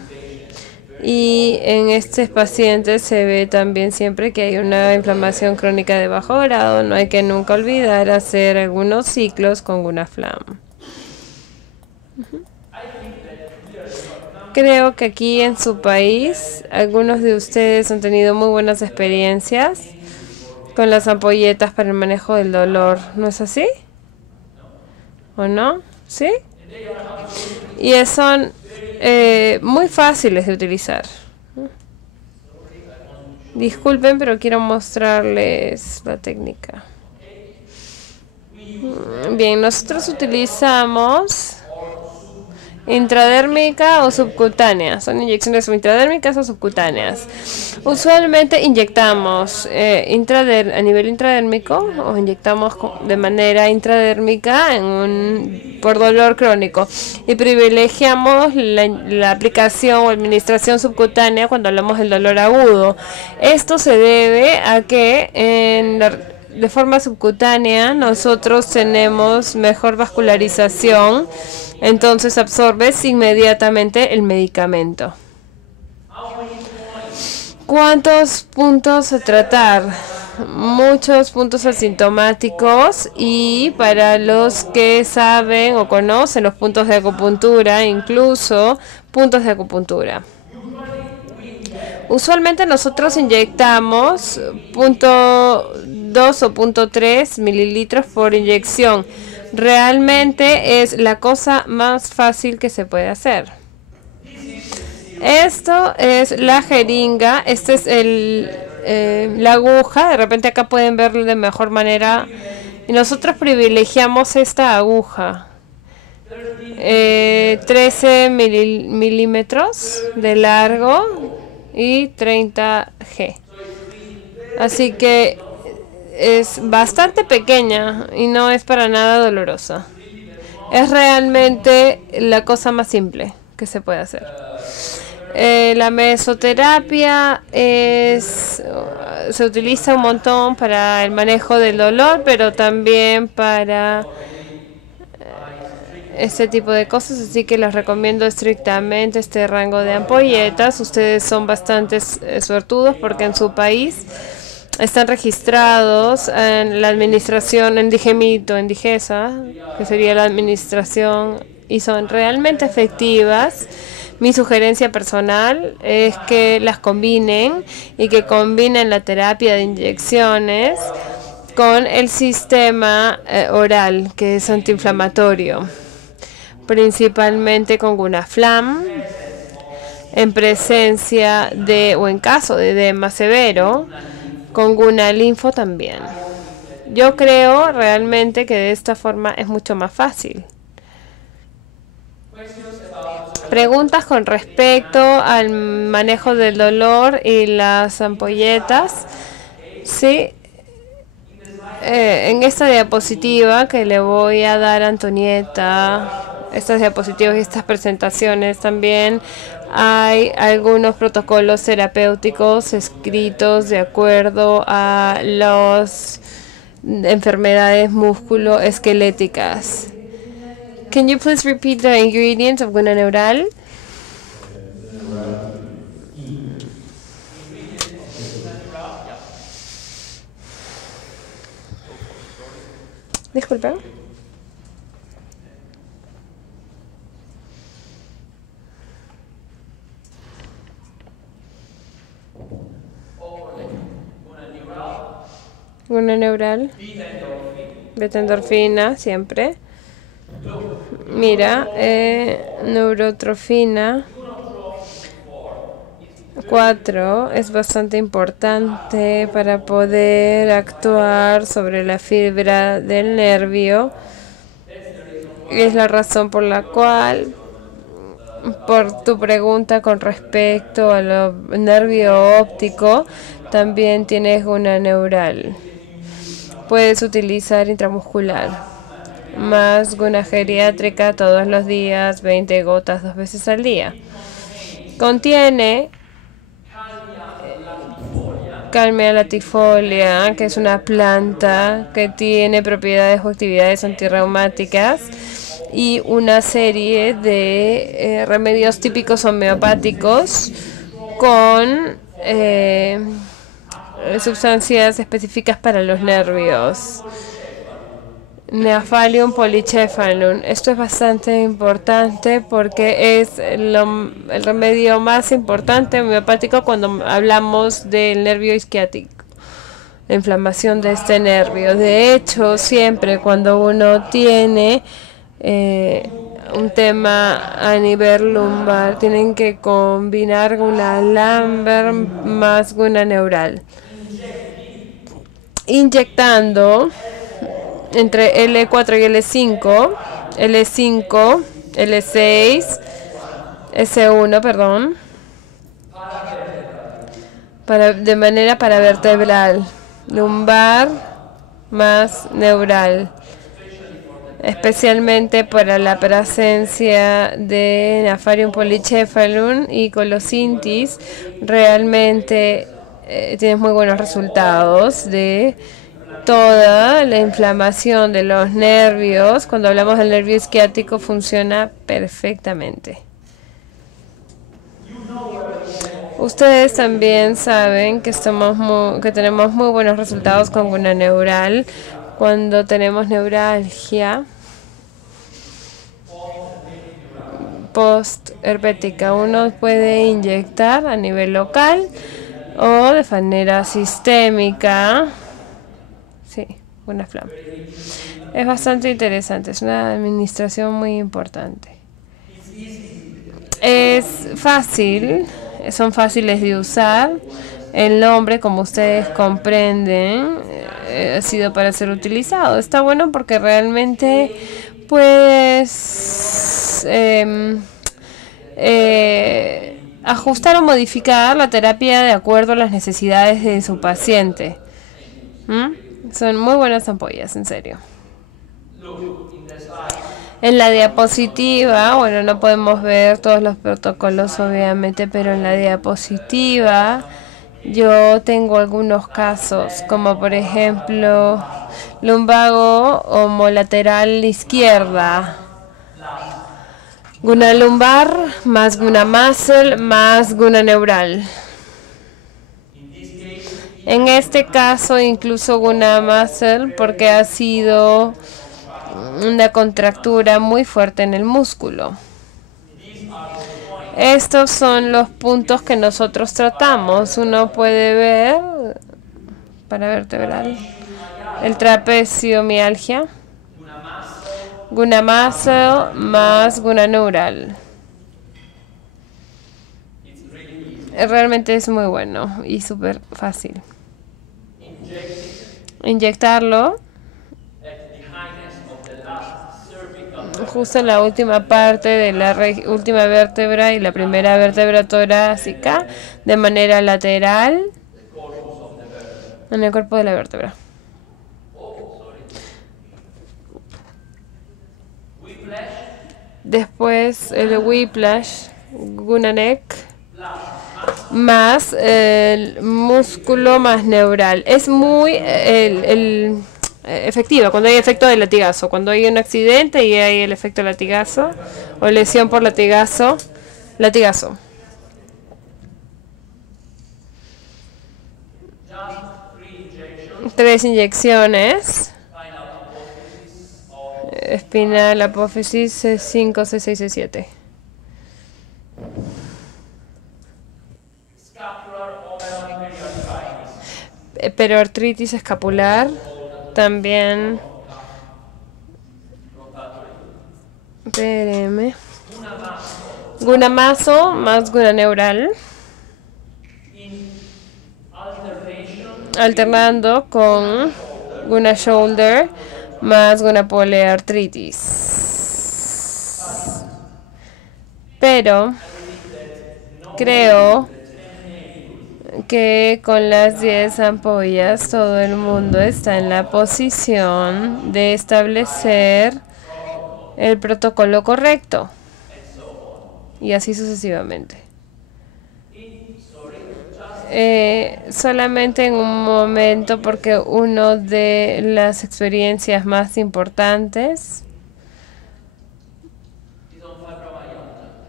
Y en estos pacientes se ve también siempre que hay una inflamación crónica de bajo grado. No hay que nunca olvidar hacer algunos ciclos con Gunaflam. Creo que aquí en su país algunos de ustedes han tenido muy buenas experiencias con las ampolletas para el manejo del dolor. ¿No es así? ¿O no? ¿Sí? Y son muy fáciles de utilizar. Disculpen, pero quiero mostrarles la técnica. Bien, nosotros utilizamos intradérmica o subcutánea. Son inyecciones intradérmicas o subcutáneas. Usualmente inyectamos a nivel intradérmico o inyectamos de manera intradérmica por dolor crónico y privilegiamos la aplicación o administración subcutánea cuando hablamos del dolor agudo. Esto se debe a que de forma subcutánea nosotros tenemos mejor vascularización, entonces absorbes inmediatamente el medicamento. ¿Cuántos puntos a tratar? muchos puntos asintomáticos, y para los que saben o conocen los puntos de acupuntura, incluso puntos de acupuntura. Usualmente nosotros inyectamos 0.2 o 0.3 mililitros por inyección. Realmente es la cosa más fácil que se puede hacer. Esto es la jeringa, este es la aguja. De repente acá pueden verlo de mejor manera. Y nosotros privilegiamos esta aguja. 13 milímetros de largo y 30 G. Así que es bastante pequeña y no es para nada dolorosa. Es realmente la cosa más simple que se puede hacer. La mesoterapia se utiliza un montón para el manejo del dolor, pero también para este tipo de cosas, así que les recomiendo estrictamente este rango de ampolletas. Ustedes son bastante suertudos porque en su país están registrados en la administración, en Digemito, en Digesa, que sería la administración, y son realmente efectivas. Mi sugerencia personal es que las combinen y que combinen la terapia de inyecciones con el sistema oral, que es antiinflamatorio, principalmente con Gunaflam, en presencia de o en caso de edema severo, con Gunalinfo también. Yo creo realmente que de esta forma es mucho más fácil. Preguntas con respecto al manejo del dolor y las ampolletas. Sí. En esta diapositiva que le voy a dar a Antonieta, estas diapositivas y estas presentaciones, también hay algunos protocolos terapéuticos escritos de acuerdo a las enfermedades musculoesqueléticas. Can you please repeat the ingredients of Gunaneural? Disculpe. Gunaneural. Beta-endorfina, siempre. Mira, neurotrofina 4 es bastante importante para poder actuar sobre la fibra del nervio. Es la razón por la cual, por tu pregunta con respecto al nervio óptico, también tienes una neural. Puedes utilizar intramuscular más guna geriátrica todos los días, 20 gotas 2 veces al día. Contiene Calmia latifolia, que es una planta que tiene propiedades o actividades antirreumáticas, y una serie de remedios típicos homeopáticos con sustancias específicas para los nervios. Neaphalium polycephalum. Esto es bastante importante porque es el remedio más importante homeopático cuando hablamos del nervio isquiático, la inflamación de este nervio. De hecho, siempre cuando uno tiene un tema a nivel lumbar, tienen que combinar una lumbar más una neural, inyectando entre L4 y L5, L5, L6, S1, perdón, de manera paravertebral, lumbar más neural, especialmente para la presencia de Neaphalium polycephalum y colosintis. Realmente tienes muy buenos resultados de toda la inflamación de los nervios. Cuando hablamos del nervio isquiático, funciona perfectamente. Ustedes también saben que tenemos muy buenos resultados con Guna Neural cuando tenemos neuralgia post-herpética. Uno puede inyectar a nivel local o de manera sistémica. Sí, una flama. Es bastante interesante, es una administración muy importante. Es fácil, son fáciles de usar. El nombre, como ustedes comprenden, ha sido para ser utilizado. Está bueno porque realmente puedes ajustar o modificar la terapia de acuerdo a las necesidades de su paciente. Son muy buenas ampollas, en serio. En la diapositiva, bueno, no podemos ver todos los protocolos obviamente, pero en la diapositiva yo tengo algunos casos, como por ejemplo lumbago homolateral izquierda, guna lumbar más guna muscle más guna neural. En este caso incluso guna muscle porque ha sido una contractura muy fuerte en el músculo. Estos son los puntos que nosotros tratamos. Uno puede ver paravertebral, el trapecio mialgia, guna muscle más guna neural. Realmente es muy bueno y súper fácil. Inyectarlo justo en la última parte de la última vértebra y la primera vértebra torácica de manera lateral en el cuerpo de la vértebra. Después el whiplash, guna neck más el músculo más neural. Es muy efectiva cuando hay efecto de latigazo, cuando hay un accidente y hay el efecto latigazo o lesión por latigazo. 3 inyecciones. Espinal, apófisis, C5, C6, C7. Periartritis escapular. También PRM, guna maso más guna neural, alternando con guna shoulder más guna poliartritis. Pero creo que con las 10 ampollas todo el mundo está en la posición de establecer el protocolo correcto y así sucesivamente. Solamente en un momento, porque una de las experiencias más importantes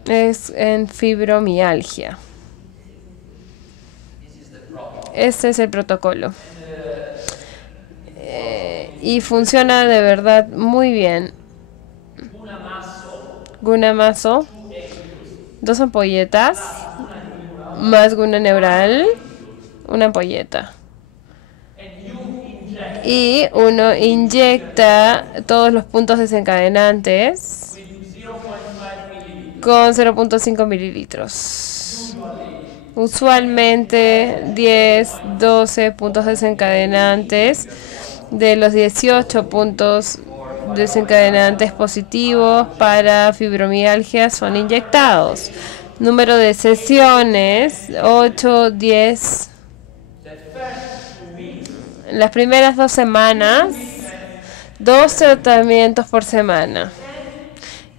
es en fibromialgia. Este es el protocolo. Y funciona de verdad muy bien. Guna maso, 2 ampolletas, más guna neural, 1 ampolleta. Y uno inyecta todos los puntos desencadenantes con 0.5 mililitros. Usualmente 10, 12 puntos desencadenantes de los 18 puntos desencadenantes positivos para fibromialgia son inyectados. Número de sesiones, 8, 10. Las primeras 2 semanas, 2 tratamientos por semana.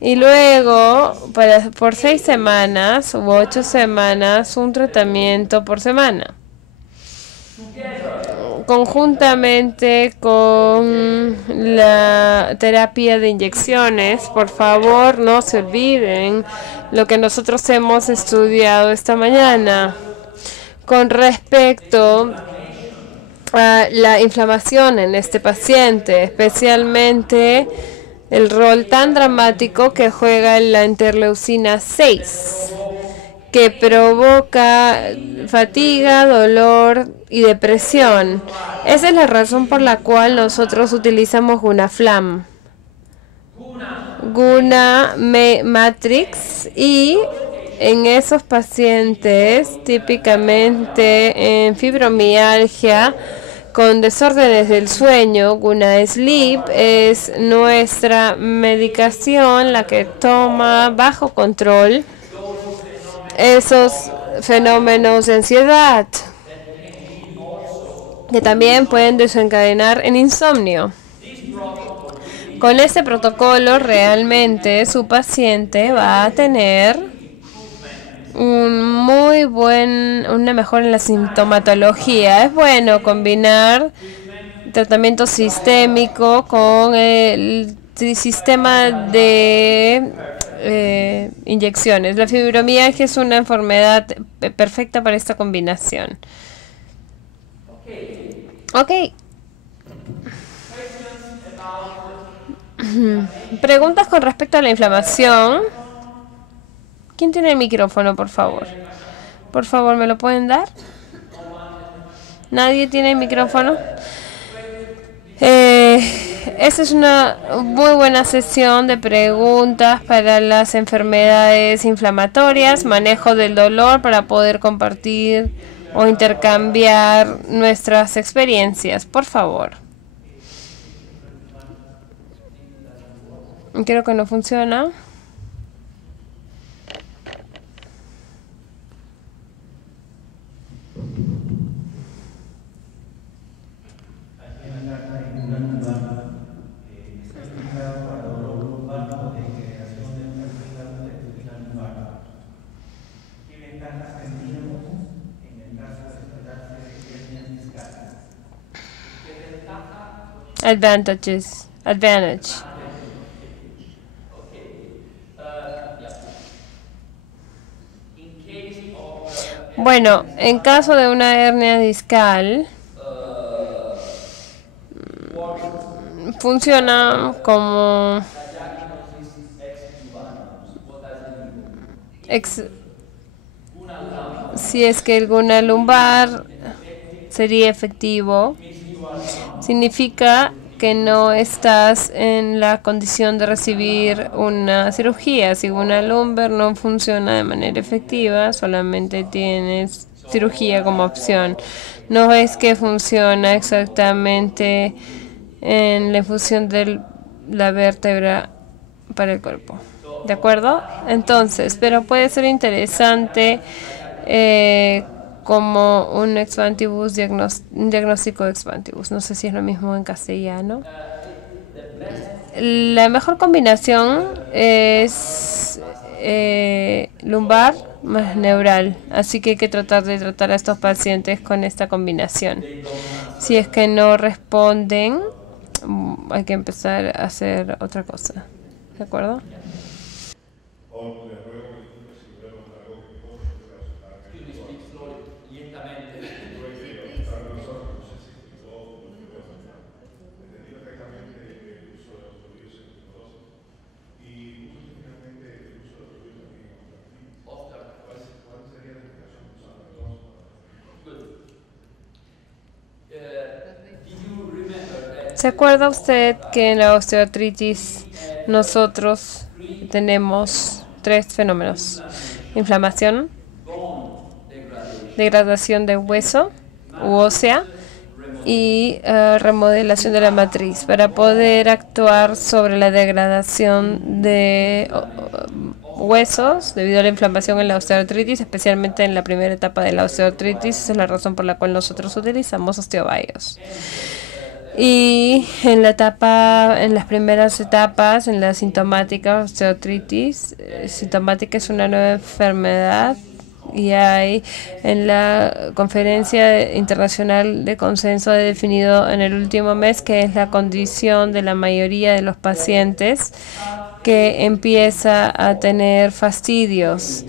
Y luego, por 6 semanas u 8 semanas, un tratamiento por semana. Conjuntamente con la terapia de inyecciones, por favor, no se olviden lo que nosotros hemos estudiado esta mañana. con respecto a la inflamación en este paciente, especialmente el rol tan dramático que juega la interleucina 6, que provoca fatiga, dolor y depresión. Esa es la razón por la cual nosotros utilizamos Gunaflam, Guna Matrix, y en esos pacientes, típicamente en fibromialgia, con desórdenes del sueño, Guna Sleep es nuestra medicación, la que toma bajo control esos fenómenos de ansiedad, que también pueden desencadenar en insomnio. Con este protocolo, realmente su paciente va a tener una mejora en la sintomatología. Es bueno combinar tratamiento sistémico con el sistema de inyecciones. La fibromialgia es una enfermedad perfecta para esta combinación. Ok. Preguntas con respecto a la inflamación. ¿Quién tiene el micrófono, por favor? Por favor, ¿me lo pueden dar? ¿Nadie tiene el micrófono? Esta es una muy buena sesión de preguntas para las enfermedades inflamatorias, manejo del dolor, para poder compartir o intercambiar nuestras experiencias. Por favor. Creo que no funciona. Advantage. Bueno, en caso de una hernia discal, funciona como si es que el guna lumbar sería efectivo, significa que no estás en la condición de recibir una cirugía. Si una lumbar no funciona de manera efectiva, solamente tienes cirugía como opción. No es que funciona exactamente en la infusión de la vértebra para el cuerpo. ¿De acuerdo? Entonces, pero puede ser interesante como un expantibus, un diagnóstico de expantibus. No sé si es lo mismo en castellano. La mejor combinación es lumbar más neural. Así que hay que tratar de tratar a estos pacientes con esta combinación. Si es que no responden, hay que empezar a hacer otra cosa. ¿De acuerdo? ¿Se acuerda usted que en la osteoartritis nosotros tenemos 3 fenómenos? Inflamación, degradación de hueso u ósea y remodelación de la matriz. Para poder actuar sobre la degradación de huesos debido a la inflamación en la osteoartritis, especialmente en la primera etapa de la osteoartritis, esa es la razón por la cual nosotros utilizamos osteobios. Y en las primeras etapas, en la sintomática osteoartritis, sintomática es una nueva enfermedad, y hay en la conferencia internacional de consenso definido en el último mes que es la condición de la mayoría de los pacientes que empieza a tener fastidios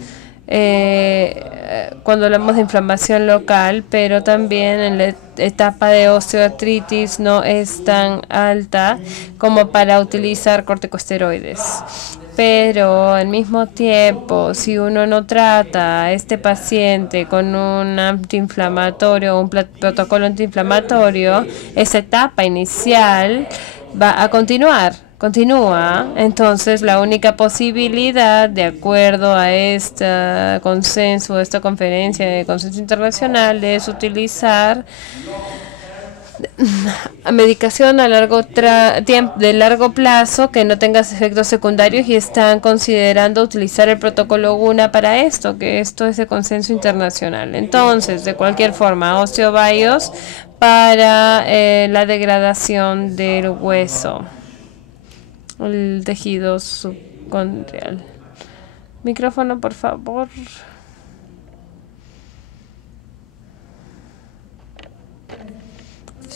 cuando hablamos de inflamación local, pero también en la etapa de osteoartritis no es tan alta como para utilizar corticosteroides. Pero al mismo tiempo, si uno no trata a este paciente con un antiinflamatorio o un protocolo antiinflamatorio, esa etapa inicial va a continúa. Entonces, la única posibilidad, de acuerdo a este consenso, esta conferencia de consenso internacional, es utilizar medicación a de largo plazo que no tenga efectos secundarios, y están considerando utilizar el protocolo GUNA para esto, que esto es de consenso internacional. Entonces, de cualquier forma, osteobios para la degradación del hueso, el tejido subcondrial. Micrófono, por favor.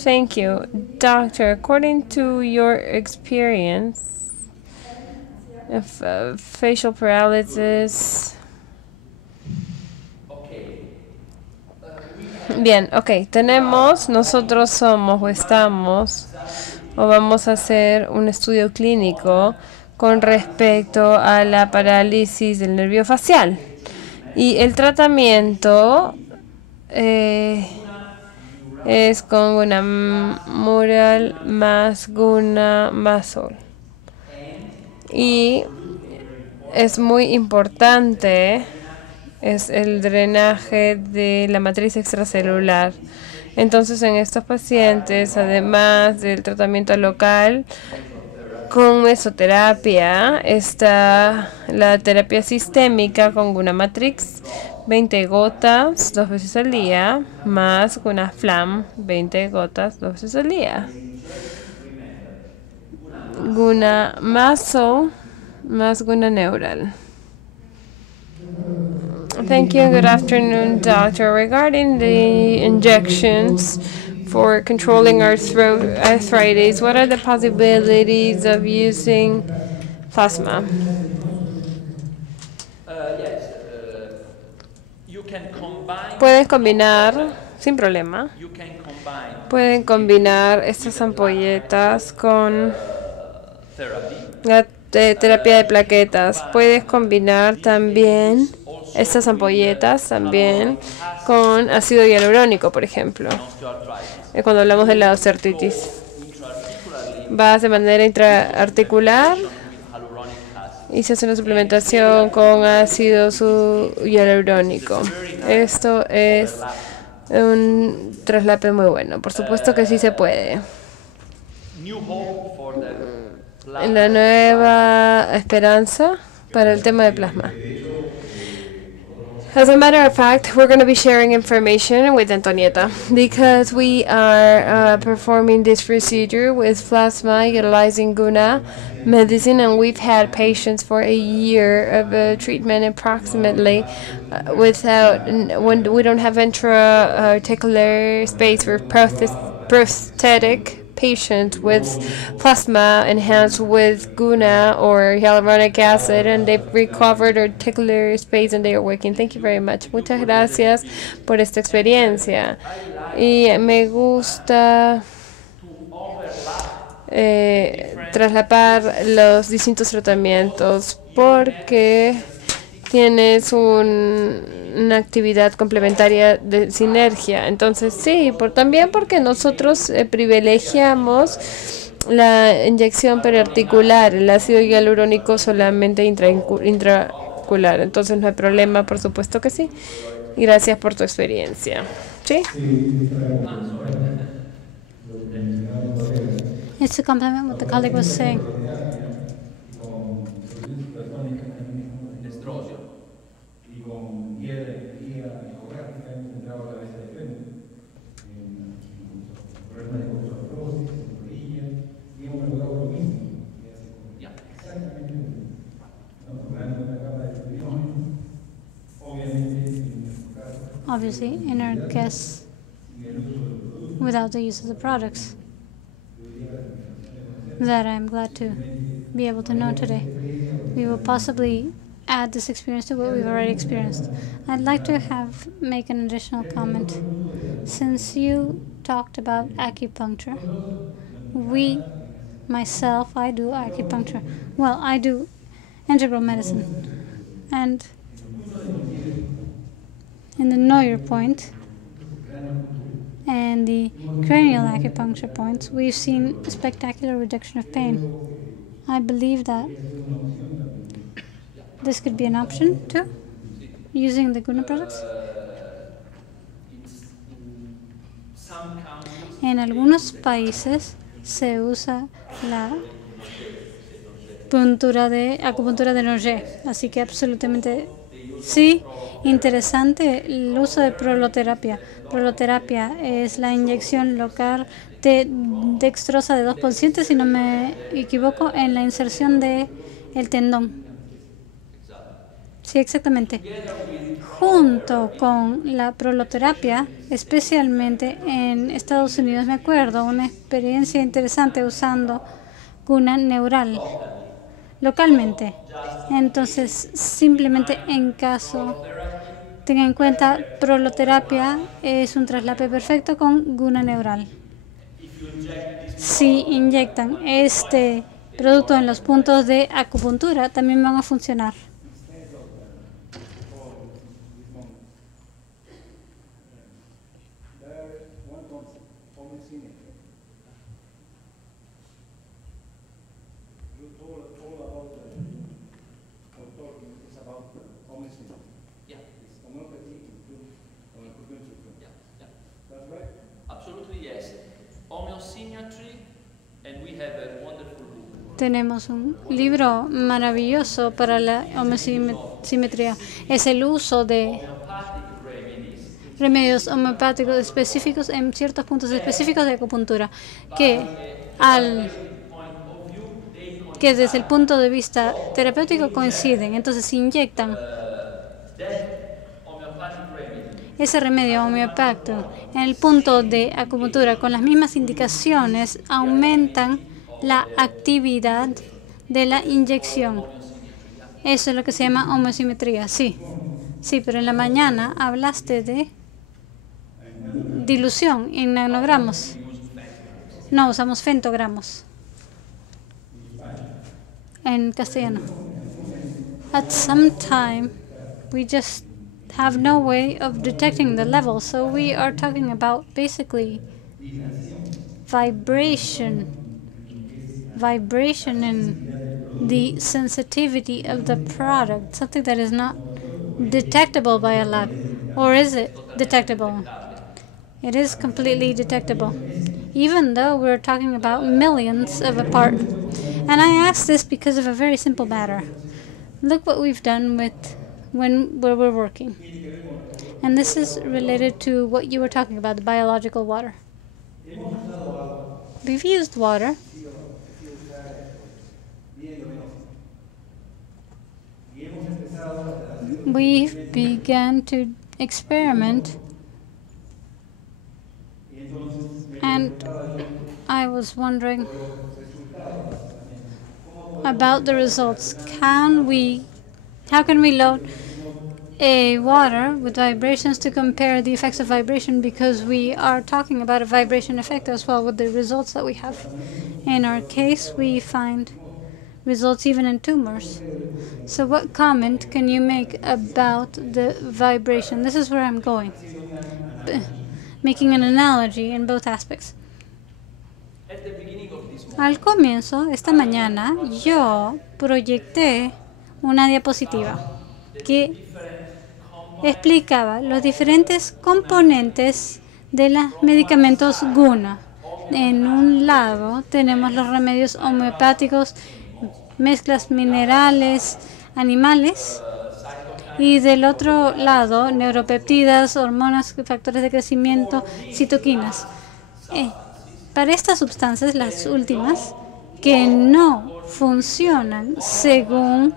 Thank you. Doctor, according to your experience of facial paralysis. Bien, ok. Nosotros somos o estamos o vamos a hacer un estudio clínico con respecto a la parálisis del nervio facial. Y el tratamiento es con Guna Mural más Guna Mazol. Y es muy importante, es el drenaje de la matriz extracelular. Entonces, en estos pacientes, además del tratamiento local, con mesoterapia, está la terapia sistémica con Gunamatrix, 20 gotas 2 veces al día, más Gunaflam, 20 gotas 2 veces al día. Gunamazo más Gunaneural. Thank you. Good afternoon, doctor. Regarding the injections for controlling arthritis, what are the possibilities of using plasma? Pueden combinar, sin problema, pueden combinar estas ampolletas con la terapia de plaquetas. Puedes combinar también estas ampolletas con ácido hialurónico, por ejemplo, cuando hablamos de la osteoartritis. Vas de manera intraarticular y se hace una suplementación con ácido hialurónico. Esto es un traslape muy bueno. Por supuesto que sí se puede. La nueva esperanza para el tema de plasma. As a matter of fact, we're going to be sharing information with Antonieta because we are performing this procedure with plasma utilizing Guna medicine, and we've had patients for a year of treatment approximately when we don't have intra-articular space for prosthetic patients with plasma enhanced with Guna or hyaluronic acid, and they've recovered articular space and they are working. Thank you very much. Muchas gracias por esta experiencia. Y me gusta traslapar los distintos tratamientos porque tienes una actividad complementaria de sinergia. Entonces sí, también porque nosotros privilegiamos la inyección periarticular, el ácido hialurónico solamente intraocular. Entonces no hay problema, por supuesto que sí. Gracias por tu experiencia. ¿Sí? It's to complement what the colleague was saying. Obviously, in our case, without the use of the products. That I'm glad to be able to know today. We will possibly add this experience to what we've already experienced. I'd like to make an additional comment. Since you talked about acupuncture, I do acupuncture. Well, I do integral medicine. And in the Neuer point and the cranial acupuncture points, we've seen a spectacular reduction of pain. I believe that this could be an option too, using the Guna products. En algunos países se usa la acupuntura de Neuer, así que absolutamente sí. Interesante el uso de proloterapia. Proloterapia es la inyección local de dextrosa de 2%, si no me equivoco, en la inserción del tendón. Sí, exactamente. Junto con la proloterapia, especialmente en Estados Unidos, me acuerdo una experiencia interesante usando cuna neural localmente. Entonces, simplemente tenga en cuenta, proloterapia es un traslape perfecto con guna neural. Si inyectan este producto en los puntos de acupuntura, también van a funcionar. Tenemos un libro maravilloso para la homosimetría. Es el uso de remedios homeopáticos específicos en ciertos puntos específicos de acupuntura, que desde el punto de vista terapéutico coinciden. Entonces, si inyectan ese remedio homeopático en el punto de acupuntura con las mismas indicaciones, aumentan la actividad de la inyección. Eso es lo que se llama homosimetría. Sí, pero en la mañana hablaste de dilución en nanogramos. No, usamos femtogramos en castellano. At some time, we just have no way of detecting the level, so we are talking about basically vibration and the sensitivity of the product, something that is not detectable by a lab. Or is it detectable? It is completely detectable, even though we're talking about millions of a part. And I ask this because of a very simple matter. Look what we've done where we're working. And this is related to what you were talking about, the biological water. We've used water we began to experiment, and I was wondering about the results. How can we load a water with vibrations to compare the effects of vibration, because we are talking about a vibration effect as well with the results that we have. In our case, we find results even in tumors. So what comment can you make about the vibration? This is where I'm going, making an analogy in both aspects. Al comienzo, esta mañana, yo proyecté una diapositiva que explicaba los diferentes componentes de los medicamentos Guna. En un lado tenemos los remedios homeopáticos, mezclas minerales, animales, y del otro lado neuropeptidas, hormonas, factores de crecimiento, citoquinas. Para estas sustancias, las últimas, que no funcionan según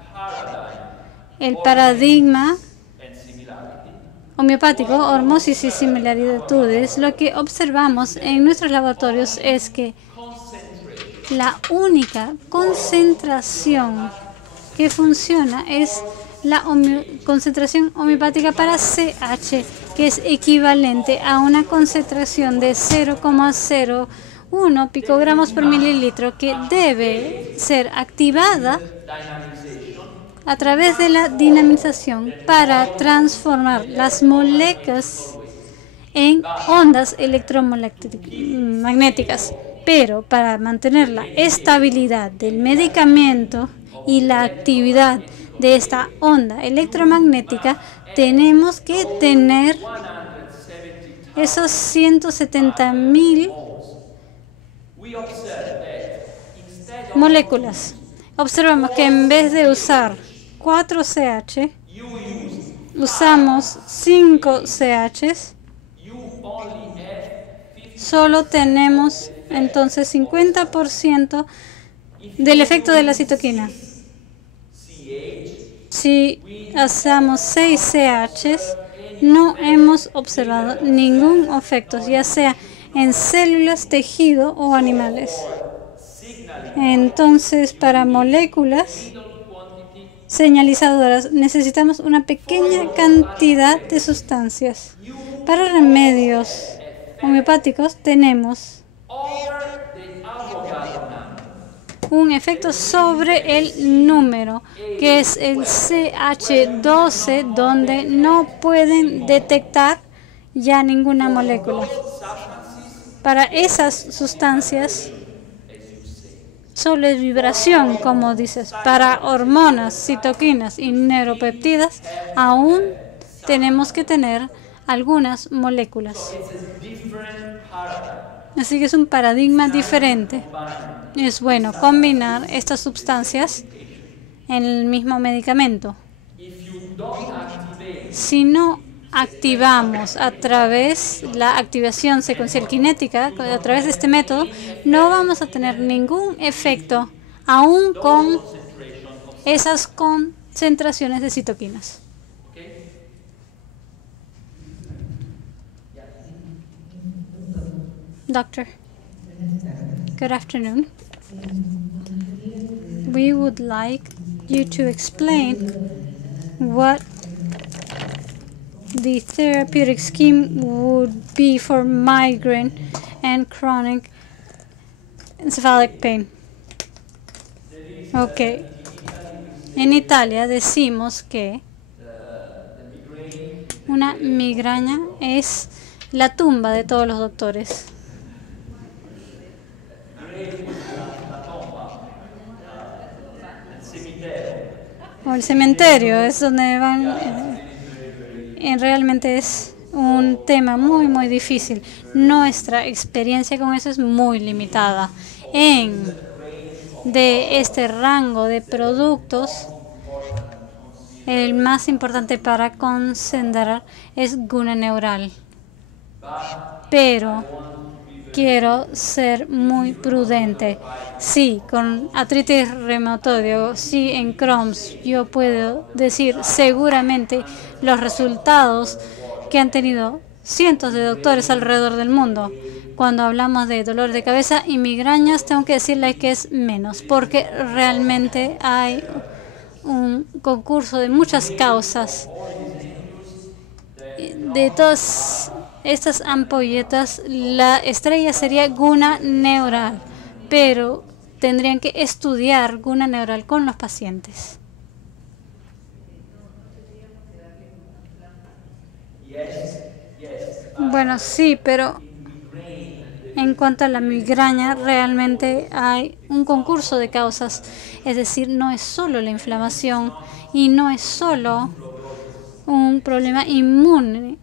el paradigma homeopático, hormosis y similaritudes, lo que observamos en nuestros laboratorios es que la única concentración que funciona es la concentración homeopática para CH, que es equivalente a una concentración de 0,01 picogramos por mililitro, que debe ser activada a través de la dinamización para transformar las moléculas en ondas electromagnéticas. Pero para mantener la estabilidad del medicamento y la actividad de esta onda electromagnética, tenemos que tener esos 170.000 moléculas. Observamos que en vez de usar 4 CH, usamos 5 CHs. Solo tenemos entonces 50% del efecto de la citoquina. Si hacemos 6 CHs, no hemos observado ningún efecto, ya sea en células, tejido o animales. Entonces, para moléculas señalizadoras necesitamos una pequeña cantidad de sustancias. Para remedios homeopáticos tenemos un efecto sobre el número, que es el CH12, donde no pueden detectar ya ninguna molécula. Para esas sustancias solo es vibración, como dices. Para hormonas, citoquinas y neuropéptidas aún tenemos que tener algunas moléculas. Así que es un paradigma diferente. Es bueno combinar estas sustancias en el mismo medicamento. Si no activamos a través de la activación secuencial cinética, a través de este método, no vamos a tener ningún efecto aún con esas concentraciones de citoquinas. Doctor, good afternoon. We would like you to explain what the therapeutic scheme would be for migraine and chronic encephalic pain. Okay. En Italia decimos que una migraña es la tumba de todos los doctores. O el cementerio es donde van. Realmente es un tema muy, muy difícil. Nuestra experiencia con eso es muy limitada. De este rango de productos, el más importante para concentrar es guna neural. Pero quiero ser muy prudente. Sí, con artritis reumatoide, sí, en Crohn's, yo puedo decir seguramente los resultados que han tenido cientos de doctores alrededor del mundo. Cuando hablamos de dolor de cabeza y migrañas, tengo que decirle que es menos, porque realmente hay un concurso de muchas causas. De todas estas ampolletas, la estrella sería guna neural, pero tendrían que estudiar guna neural con los pacientes. Bueno, sí, pero en cuanto a la migraña, realmente hay un concurso de causas. Es decir, no es solo la inflamación y no es solo un problema inmune.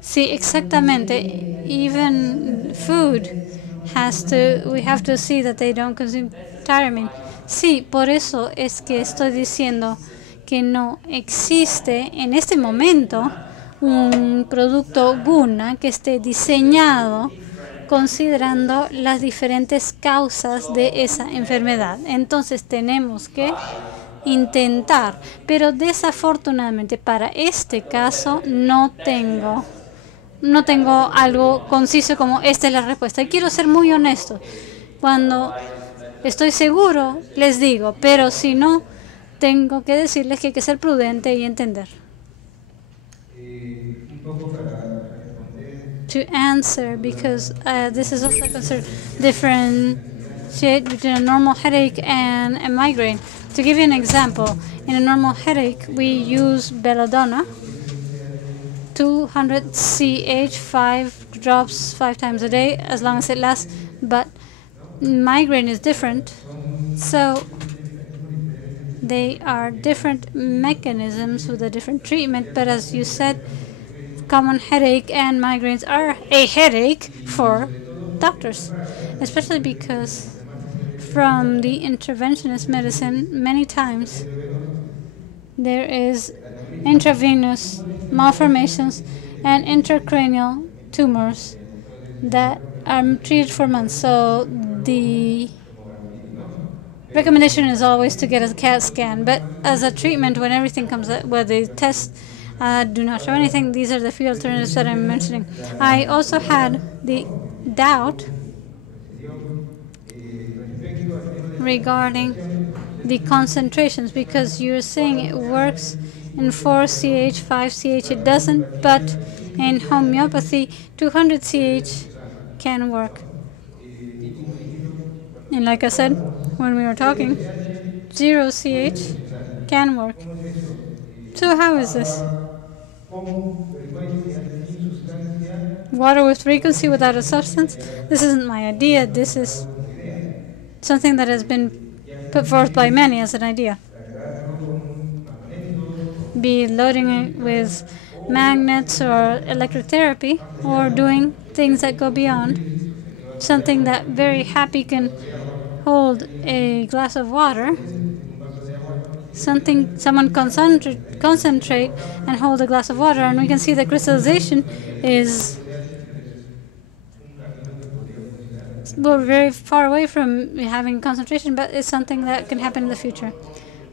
Sí, exactamente. Even food we have to see that they don't consume thiamine. Sí, por eso es que estoy diciendo que no existe en este momento un producto guna que esté diseñado considerando las diferentes causas de esa enfermedad. Entonces tenemos que intentar, pero desafortunadamente para este caso no tengo no tengo algo conciso como esta es la respuesta. Y quiero ser muy honesto. Cuando estoy seguro, les digo, pero si no, tengo que decirles que hay que ser prudente y entender. To answer, because this is also considered differentiate between a normal headache and a migraine. To give you an example, in a normal headache, we use belladonna, 200 CH, 5 drops 5 times a day, as long as it lasts. But migraine is different, so they are different mechanisms with a different treatment. But as you said, common headache and migraines are a headache for doctors, especially because from the interventionist medicine, many times there is intravenous malformations and intracranial tumors that are treated for months. So the recommendation is always to get a CAT scan, but as a treatment, when everything comes up, where the tests do not show anything, these are the few alternatives that I'm mentioning. I also had the doubt regarding the concentrations, because you're saying it works in 4CH, 5CH, it doesn't, but in homeopathy, 200CH can work. And like I said, when we were talking, 0CH can work. So how is this? Water with frequency without a substance? This isn't my idea. This is something that has been put forth by many as an idea. Be it loading it with magnets or electric therapy, or doing things that go beyond. Something that very happy can hold a glass of water. Someone concentrate and hold a glass of water, and we can see that crystallization is very far away from having concentration, but it's something that can happen in the future.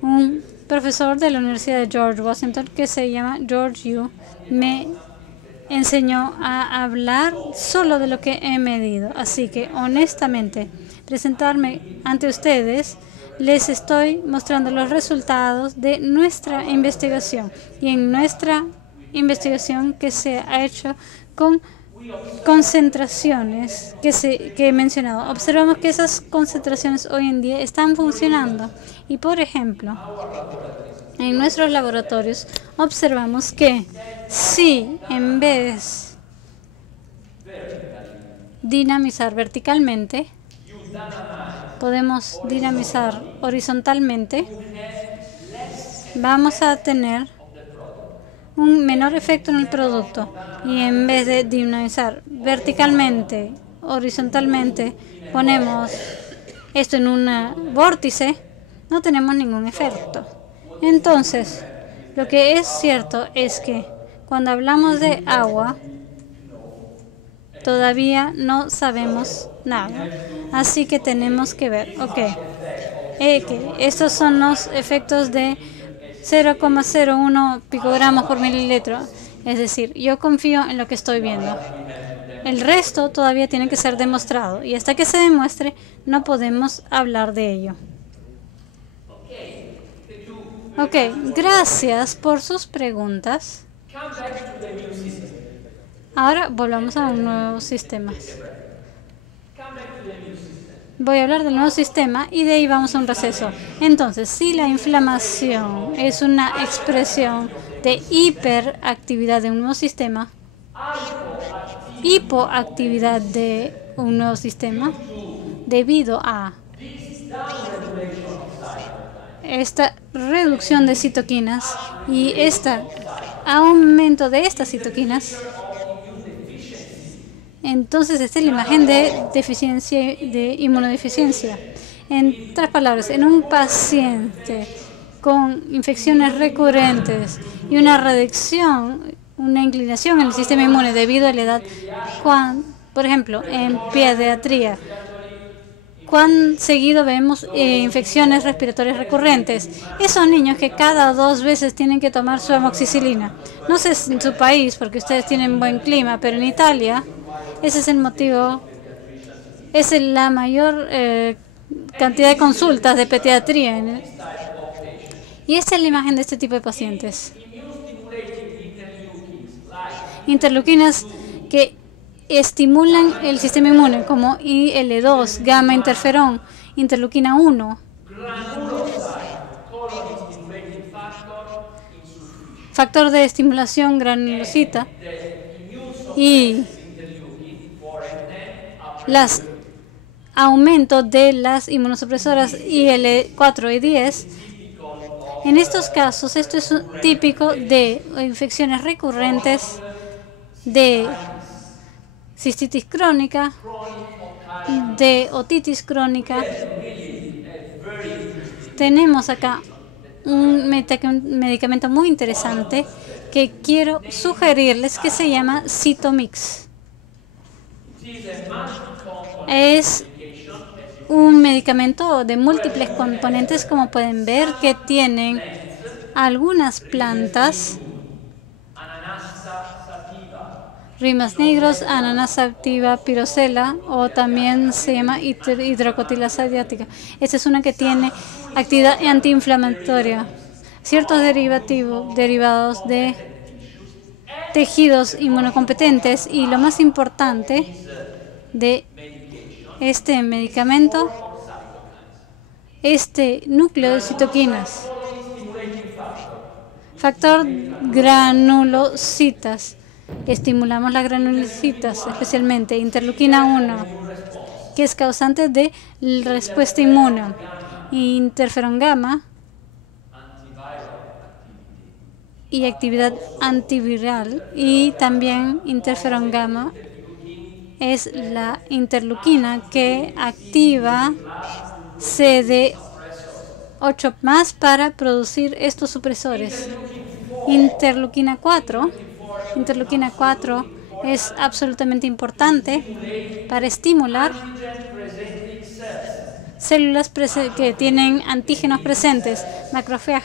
Un profesor de la Universidad de George Washington que se llama George Yu me enseñó a hablar solo de lo que he medido. Así que, honestamente, presentarme ante ustedes, les estoy mostrando los resultados de nuestra investigación. Y en nuestra investigación que se ha hecho con concentraciones que he mencionado, observamos que esas concentraciones hoy en día están funcionando. Y, por ejemplo, en nuestros laboratorios observamos que si en vez dinamizar verticalmente, podemos dinamizar horizontalmente, vamos a tener un menor efecto en el producto. Y en vez de dinamizar verticalmente, horizontalmente, ponemos esto en un vórtice, no tenemos ningún efecto. Entonces, lo que es cierto es que cuando hablamos de agua, todavía no sabemos nada. Así que tenemos que ver, que estos son los efectos de 0,01 picogramos por mililitro. Es decir, yo confío en lo que estoy viendo. El resto todavía tiene que ser demostrado. Y hasta que se demuestre, no podemos hablar de ello. Gracias por sus preguntas. Ahora volvamos a un nuevo sistema. Voy a hablar del nuevo sistema y de ahí vamos a un receso. Entonces, si la inflamación es una expresión de hiperactividad de un nuevo sistema, hipoactividad de un nuevo sistema, debido a esta reducción de citoquinas y este aumento de estas citoquinas, entonces esta es la imagen de deficiencia, de inmunodeficiencia. En otras palabras, en un paciente con infecciones recurrentes y una reducción, una inclinación en el sistema inmune debido a la edad, por ejemplo, en pediatría, cuán seguido vemos infecciones respiratorias recurrentes. Esos niños que cada 2 veces tienen que tomar su amoxicilina. No sé en su país, porque ustedes tienen buen clima, pero en Italia ese es el motivo, es la mayor cantidad de consultas de pediatría. Y esta es la imagen de este tipo de pacientes. Interleuquinas que estimulan el sistema inmune, como IL-2, gamma interferón, interleuquina 1, factor de estimulación granulocita y las aumento de las inmunosupresoras IL-4 y 10. En estos casos, esto es típico de infecciones recurrentes, de cistitis crónica, de otitis crónica. Tenemos acá un medicamento muy interesante que quiero sugerirles, que se llama Cytomix. Es un medicamento de múltiples componentes, como pueden ver, que tienen algunas plantas, rimas negros, ananas sativa, pirocela, o también se llama hidrocotilasa asiática. Esta es una que tiene actividad antiinflamatoria. Ciertos derivados de tejidos inmunocompetentes, y lo más importante de este medicamento, este núcleo de citoquinas, factor granulocitas. Estimulamos las granulocitas, especialmente interleuquina 1, que es causante de respuesta inmune, interferón gamma y actividad antiviral, y también interferón gamma es la interleuquina que activa CD8+ para producir estos supresores. Interleuquina 4 es absolutamente importante para estimular células que tienen antígenos presentes, macrófaga,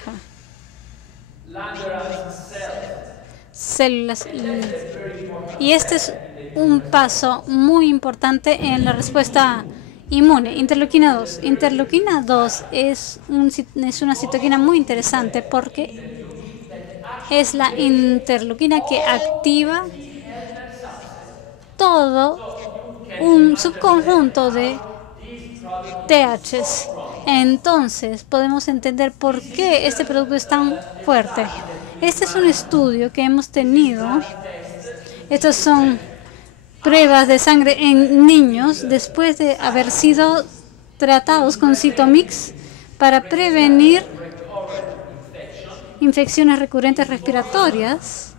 células. Y este es un paso muy importante en la respuesta inmune. Interleuquina 2. Interleuquina 2 es una citoquina muy interesante porque es la interleuquina que activa todo un subconjunto de THs. Entonces podemos entender por qué este producto es tan fuerte. Este es un estudio que hemos tenido. Estos son pruebas de sangre en niños después de haber sido tratados con Cytomix para prevenir infecciones recurrentes respiratorias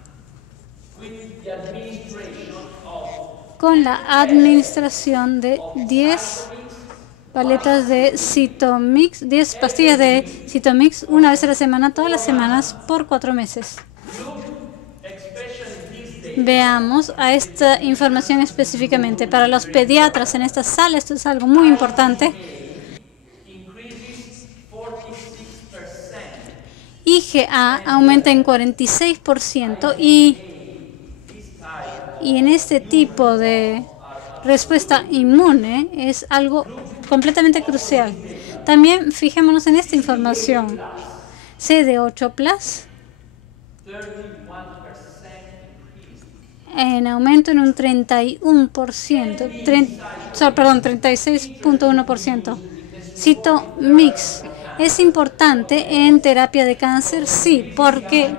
con la administración de 10 paletas de Cytomix, 10 pastillas de Cytomix una vez a la semana, todas las semanas, por 4 meses. Veamos a esta información específicamente. Para los pediatras en esta sala, esto es algo muy importante. IgA aumenta en 46% y en este tipo de respuesta inmune es algo completamente crucial. También fijémonos en esta información. CD8+ en aumento en un 36.1%. Cytomix es importante en terapia de cáncer, sí, porque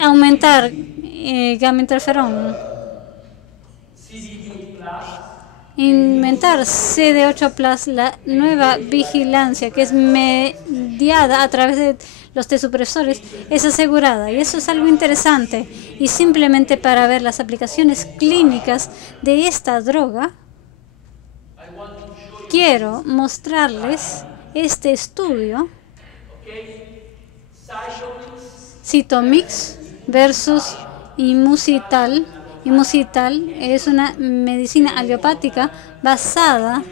aumentar gamma interferón, inventar CD8+, la nueva vigilancia que es mediada a través de los T supresores, es asegurada. Y eso es algo interesante. Y simplemente para ver las aplicaciones clínicas de esta droga, quiero mostrarles este estudio. Cytomix versus Imucital. Imucital es una medicina alopática basada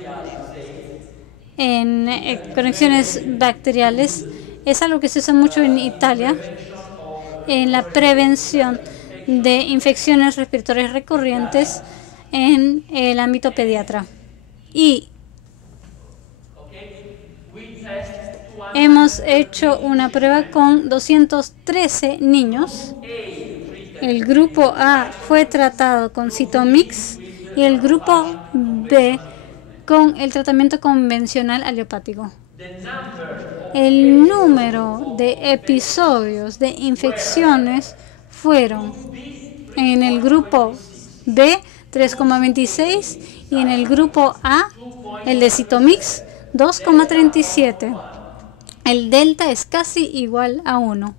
en conexiones bacteriales. Es algo que se usa mucho en Italia en la prevención de infecciones respiratorias recurrentes en el ámbito pediatra. Y hemos hecho una prueba con 213 niños. El grupo A fue tratado con Cytomix y el grupo B con el tratamiento convencional aliopático. El número de episodios de infecciones fueron en el grupo B 3,26 y en el grupo A, el de Cytomix, 2,37. El delta es casi igual a 1.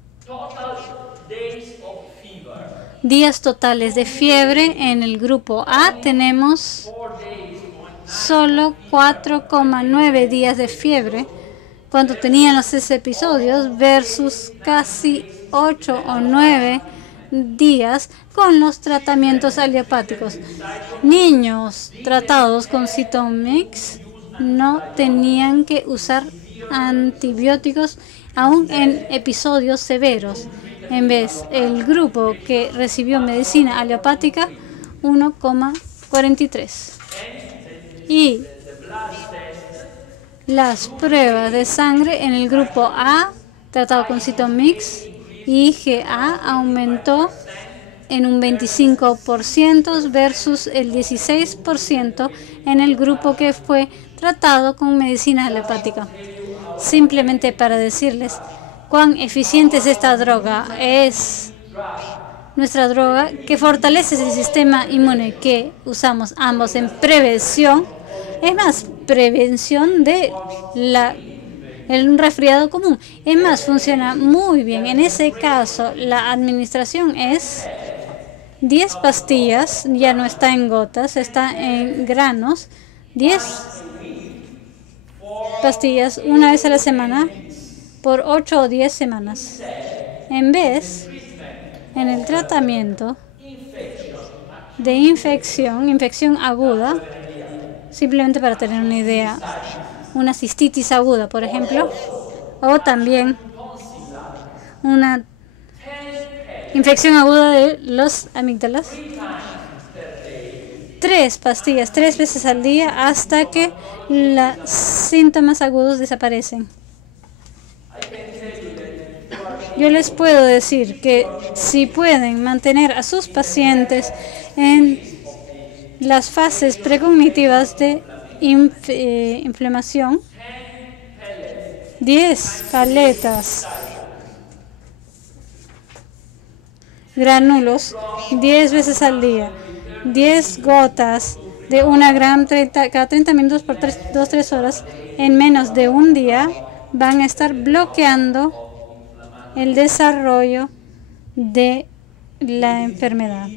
Días totales de fiebre en el grupo A tenemos solo 4,9 días de fiebre cuando tenían los 6 episodios versus casi 8 o 9 días con los tratamientos aliopáticos. Niños tratados con Cytomix no tenían que usar antibióticos aún en episodios severos. En vez, el grupo que recibió medicina aliopática, 1,43. Y las pruebas de sangre en el grupo A, tratado con Cytomix, IgA aumentó en un 25% versus el 16% en el grupo que fue tratado con medicina aliopática. Simplemente para decirles cuán eficiente es esta droga. Es nuestra droga que fortalece el sistema inmune que usamos ambos en prevención. Es más, prevención de un resfriado común. Es más, funciona muy bien. En ese caso, la administración es 10 pastillas, ya no está en gotas, está en granos. 10 pastillas una vez a la semana por 8 o 10 semanas. En vez, en el tratamiento de infección aguda, simplemente para tener una idea, una cistitis aguda, por ejemplo, o también una infección aguda de los amígdalas. 3 pastillas, 3 veces al día hasta que los síntomas agudos desaparecen. Yo les puedo decir que si pueden mantener a sus pacientes en las fases precognitivas de inflamación, 10 paletas granulos 10 veces al día, 10 gotas de 1 gramo cada 30 minutos por 2-3 horas en menos de un día van a estar bloqueando el desarrollo de la enfermedad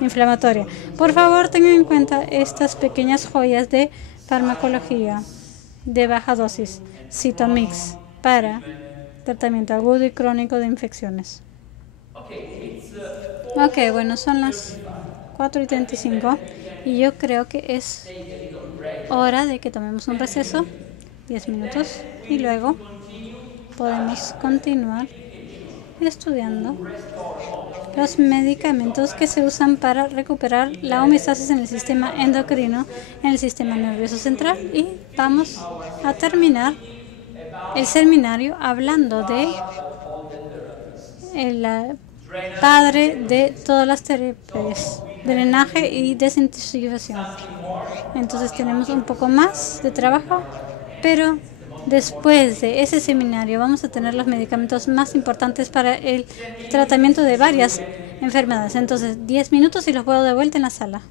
inflamatoria. Por favor, tengan en cuenta estas pequeñas joyas de farmacología de baja dosis, Cytomix, para tratamiento agudo y crónico de infecciones. Ok, bueno, son las 4:35 y yo creo que es hora de que tomemos un receso, 10 minutos, y luego podemos continuar estudiando los medicamentos que se usan para recuperar la homeostasis en el sistema endocrino, en el sistema nervioso central, y vamos a terminar el seminario hablando de el padre de todas las terapias, drenaje y desintoxicación. Entonces tenemos un poco más de trabajo, pero después de ese seminario vamos a tener los medicamentos más importantes para el tratamiento de varias enfermedades. Entonces 10 minutos y los veo de vuelta en la sala.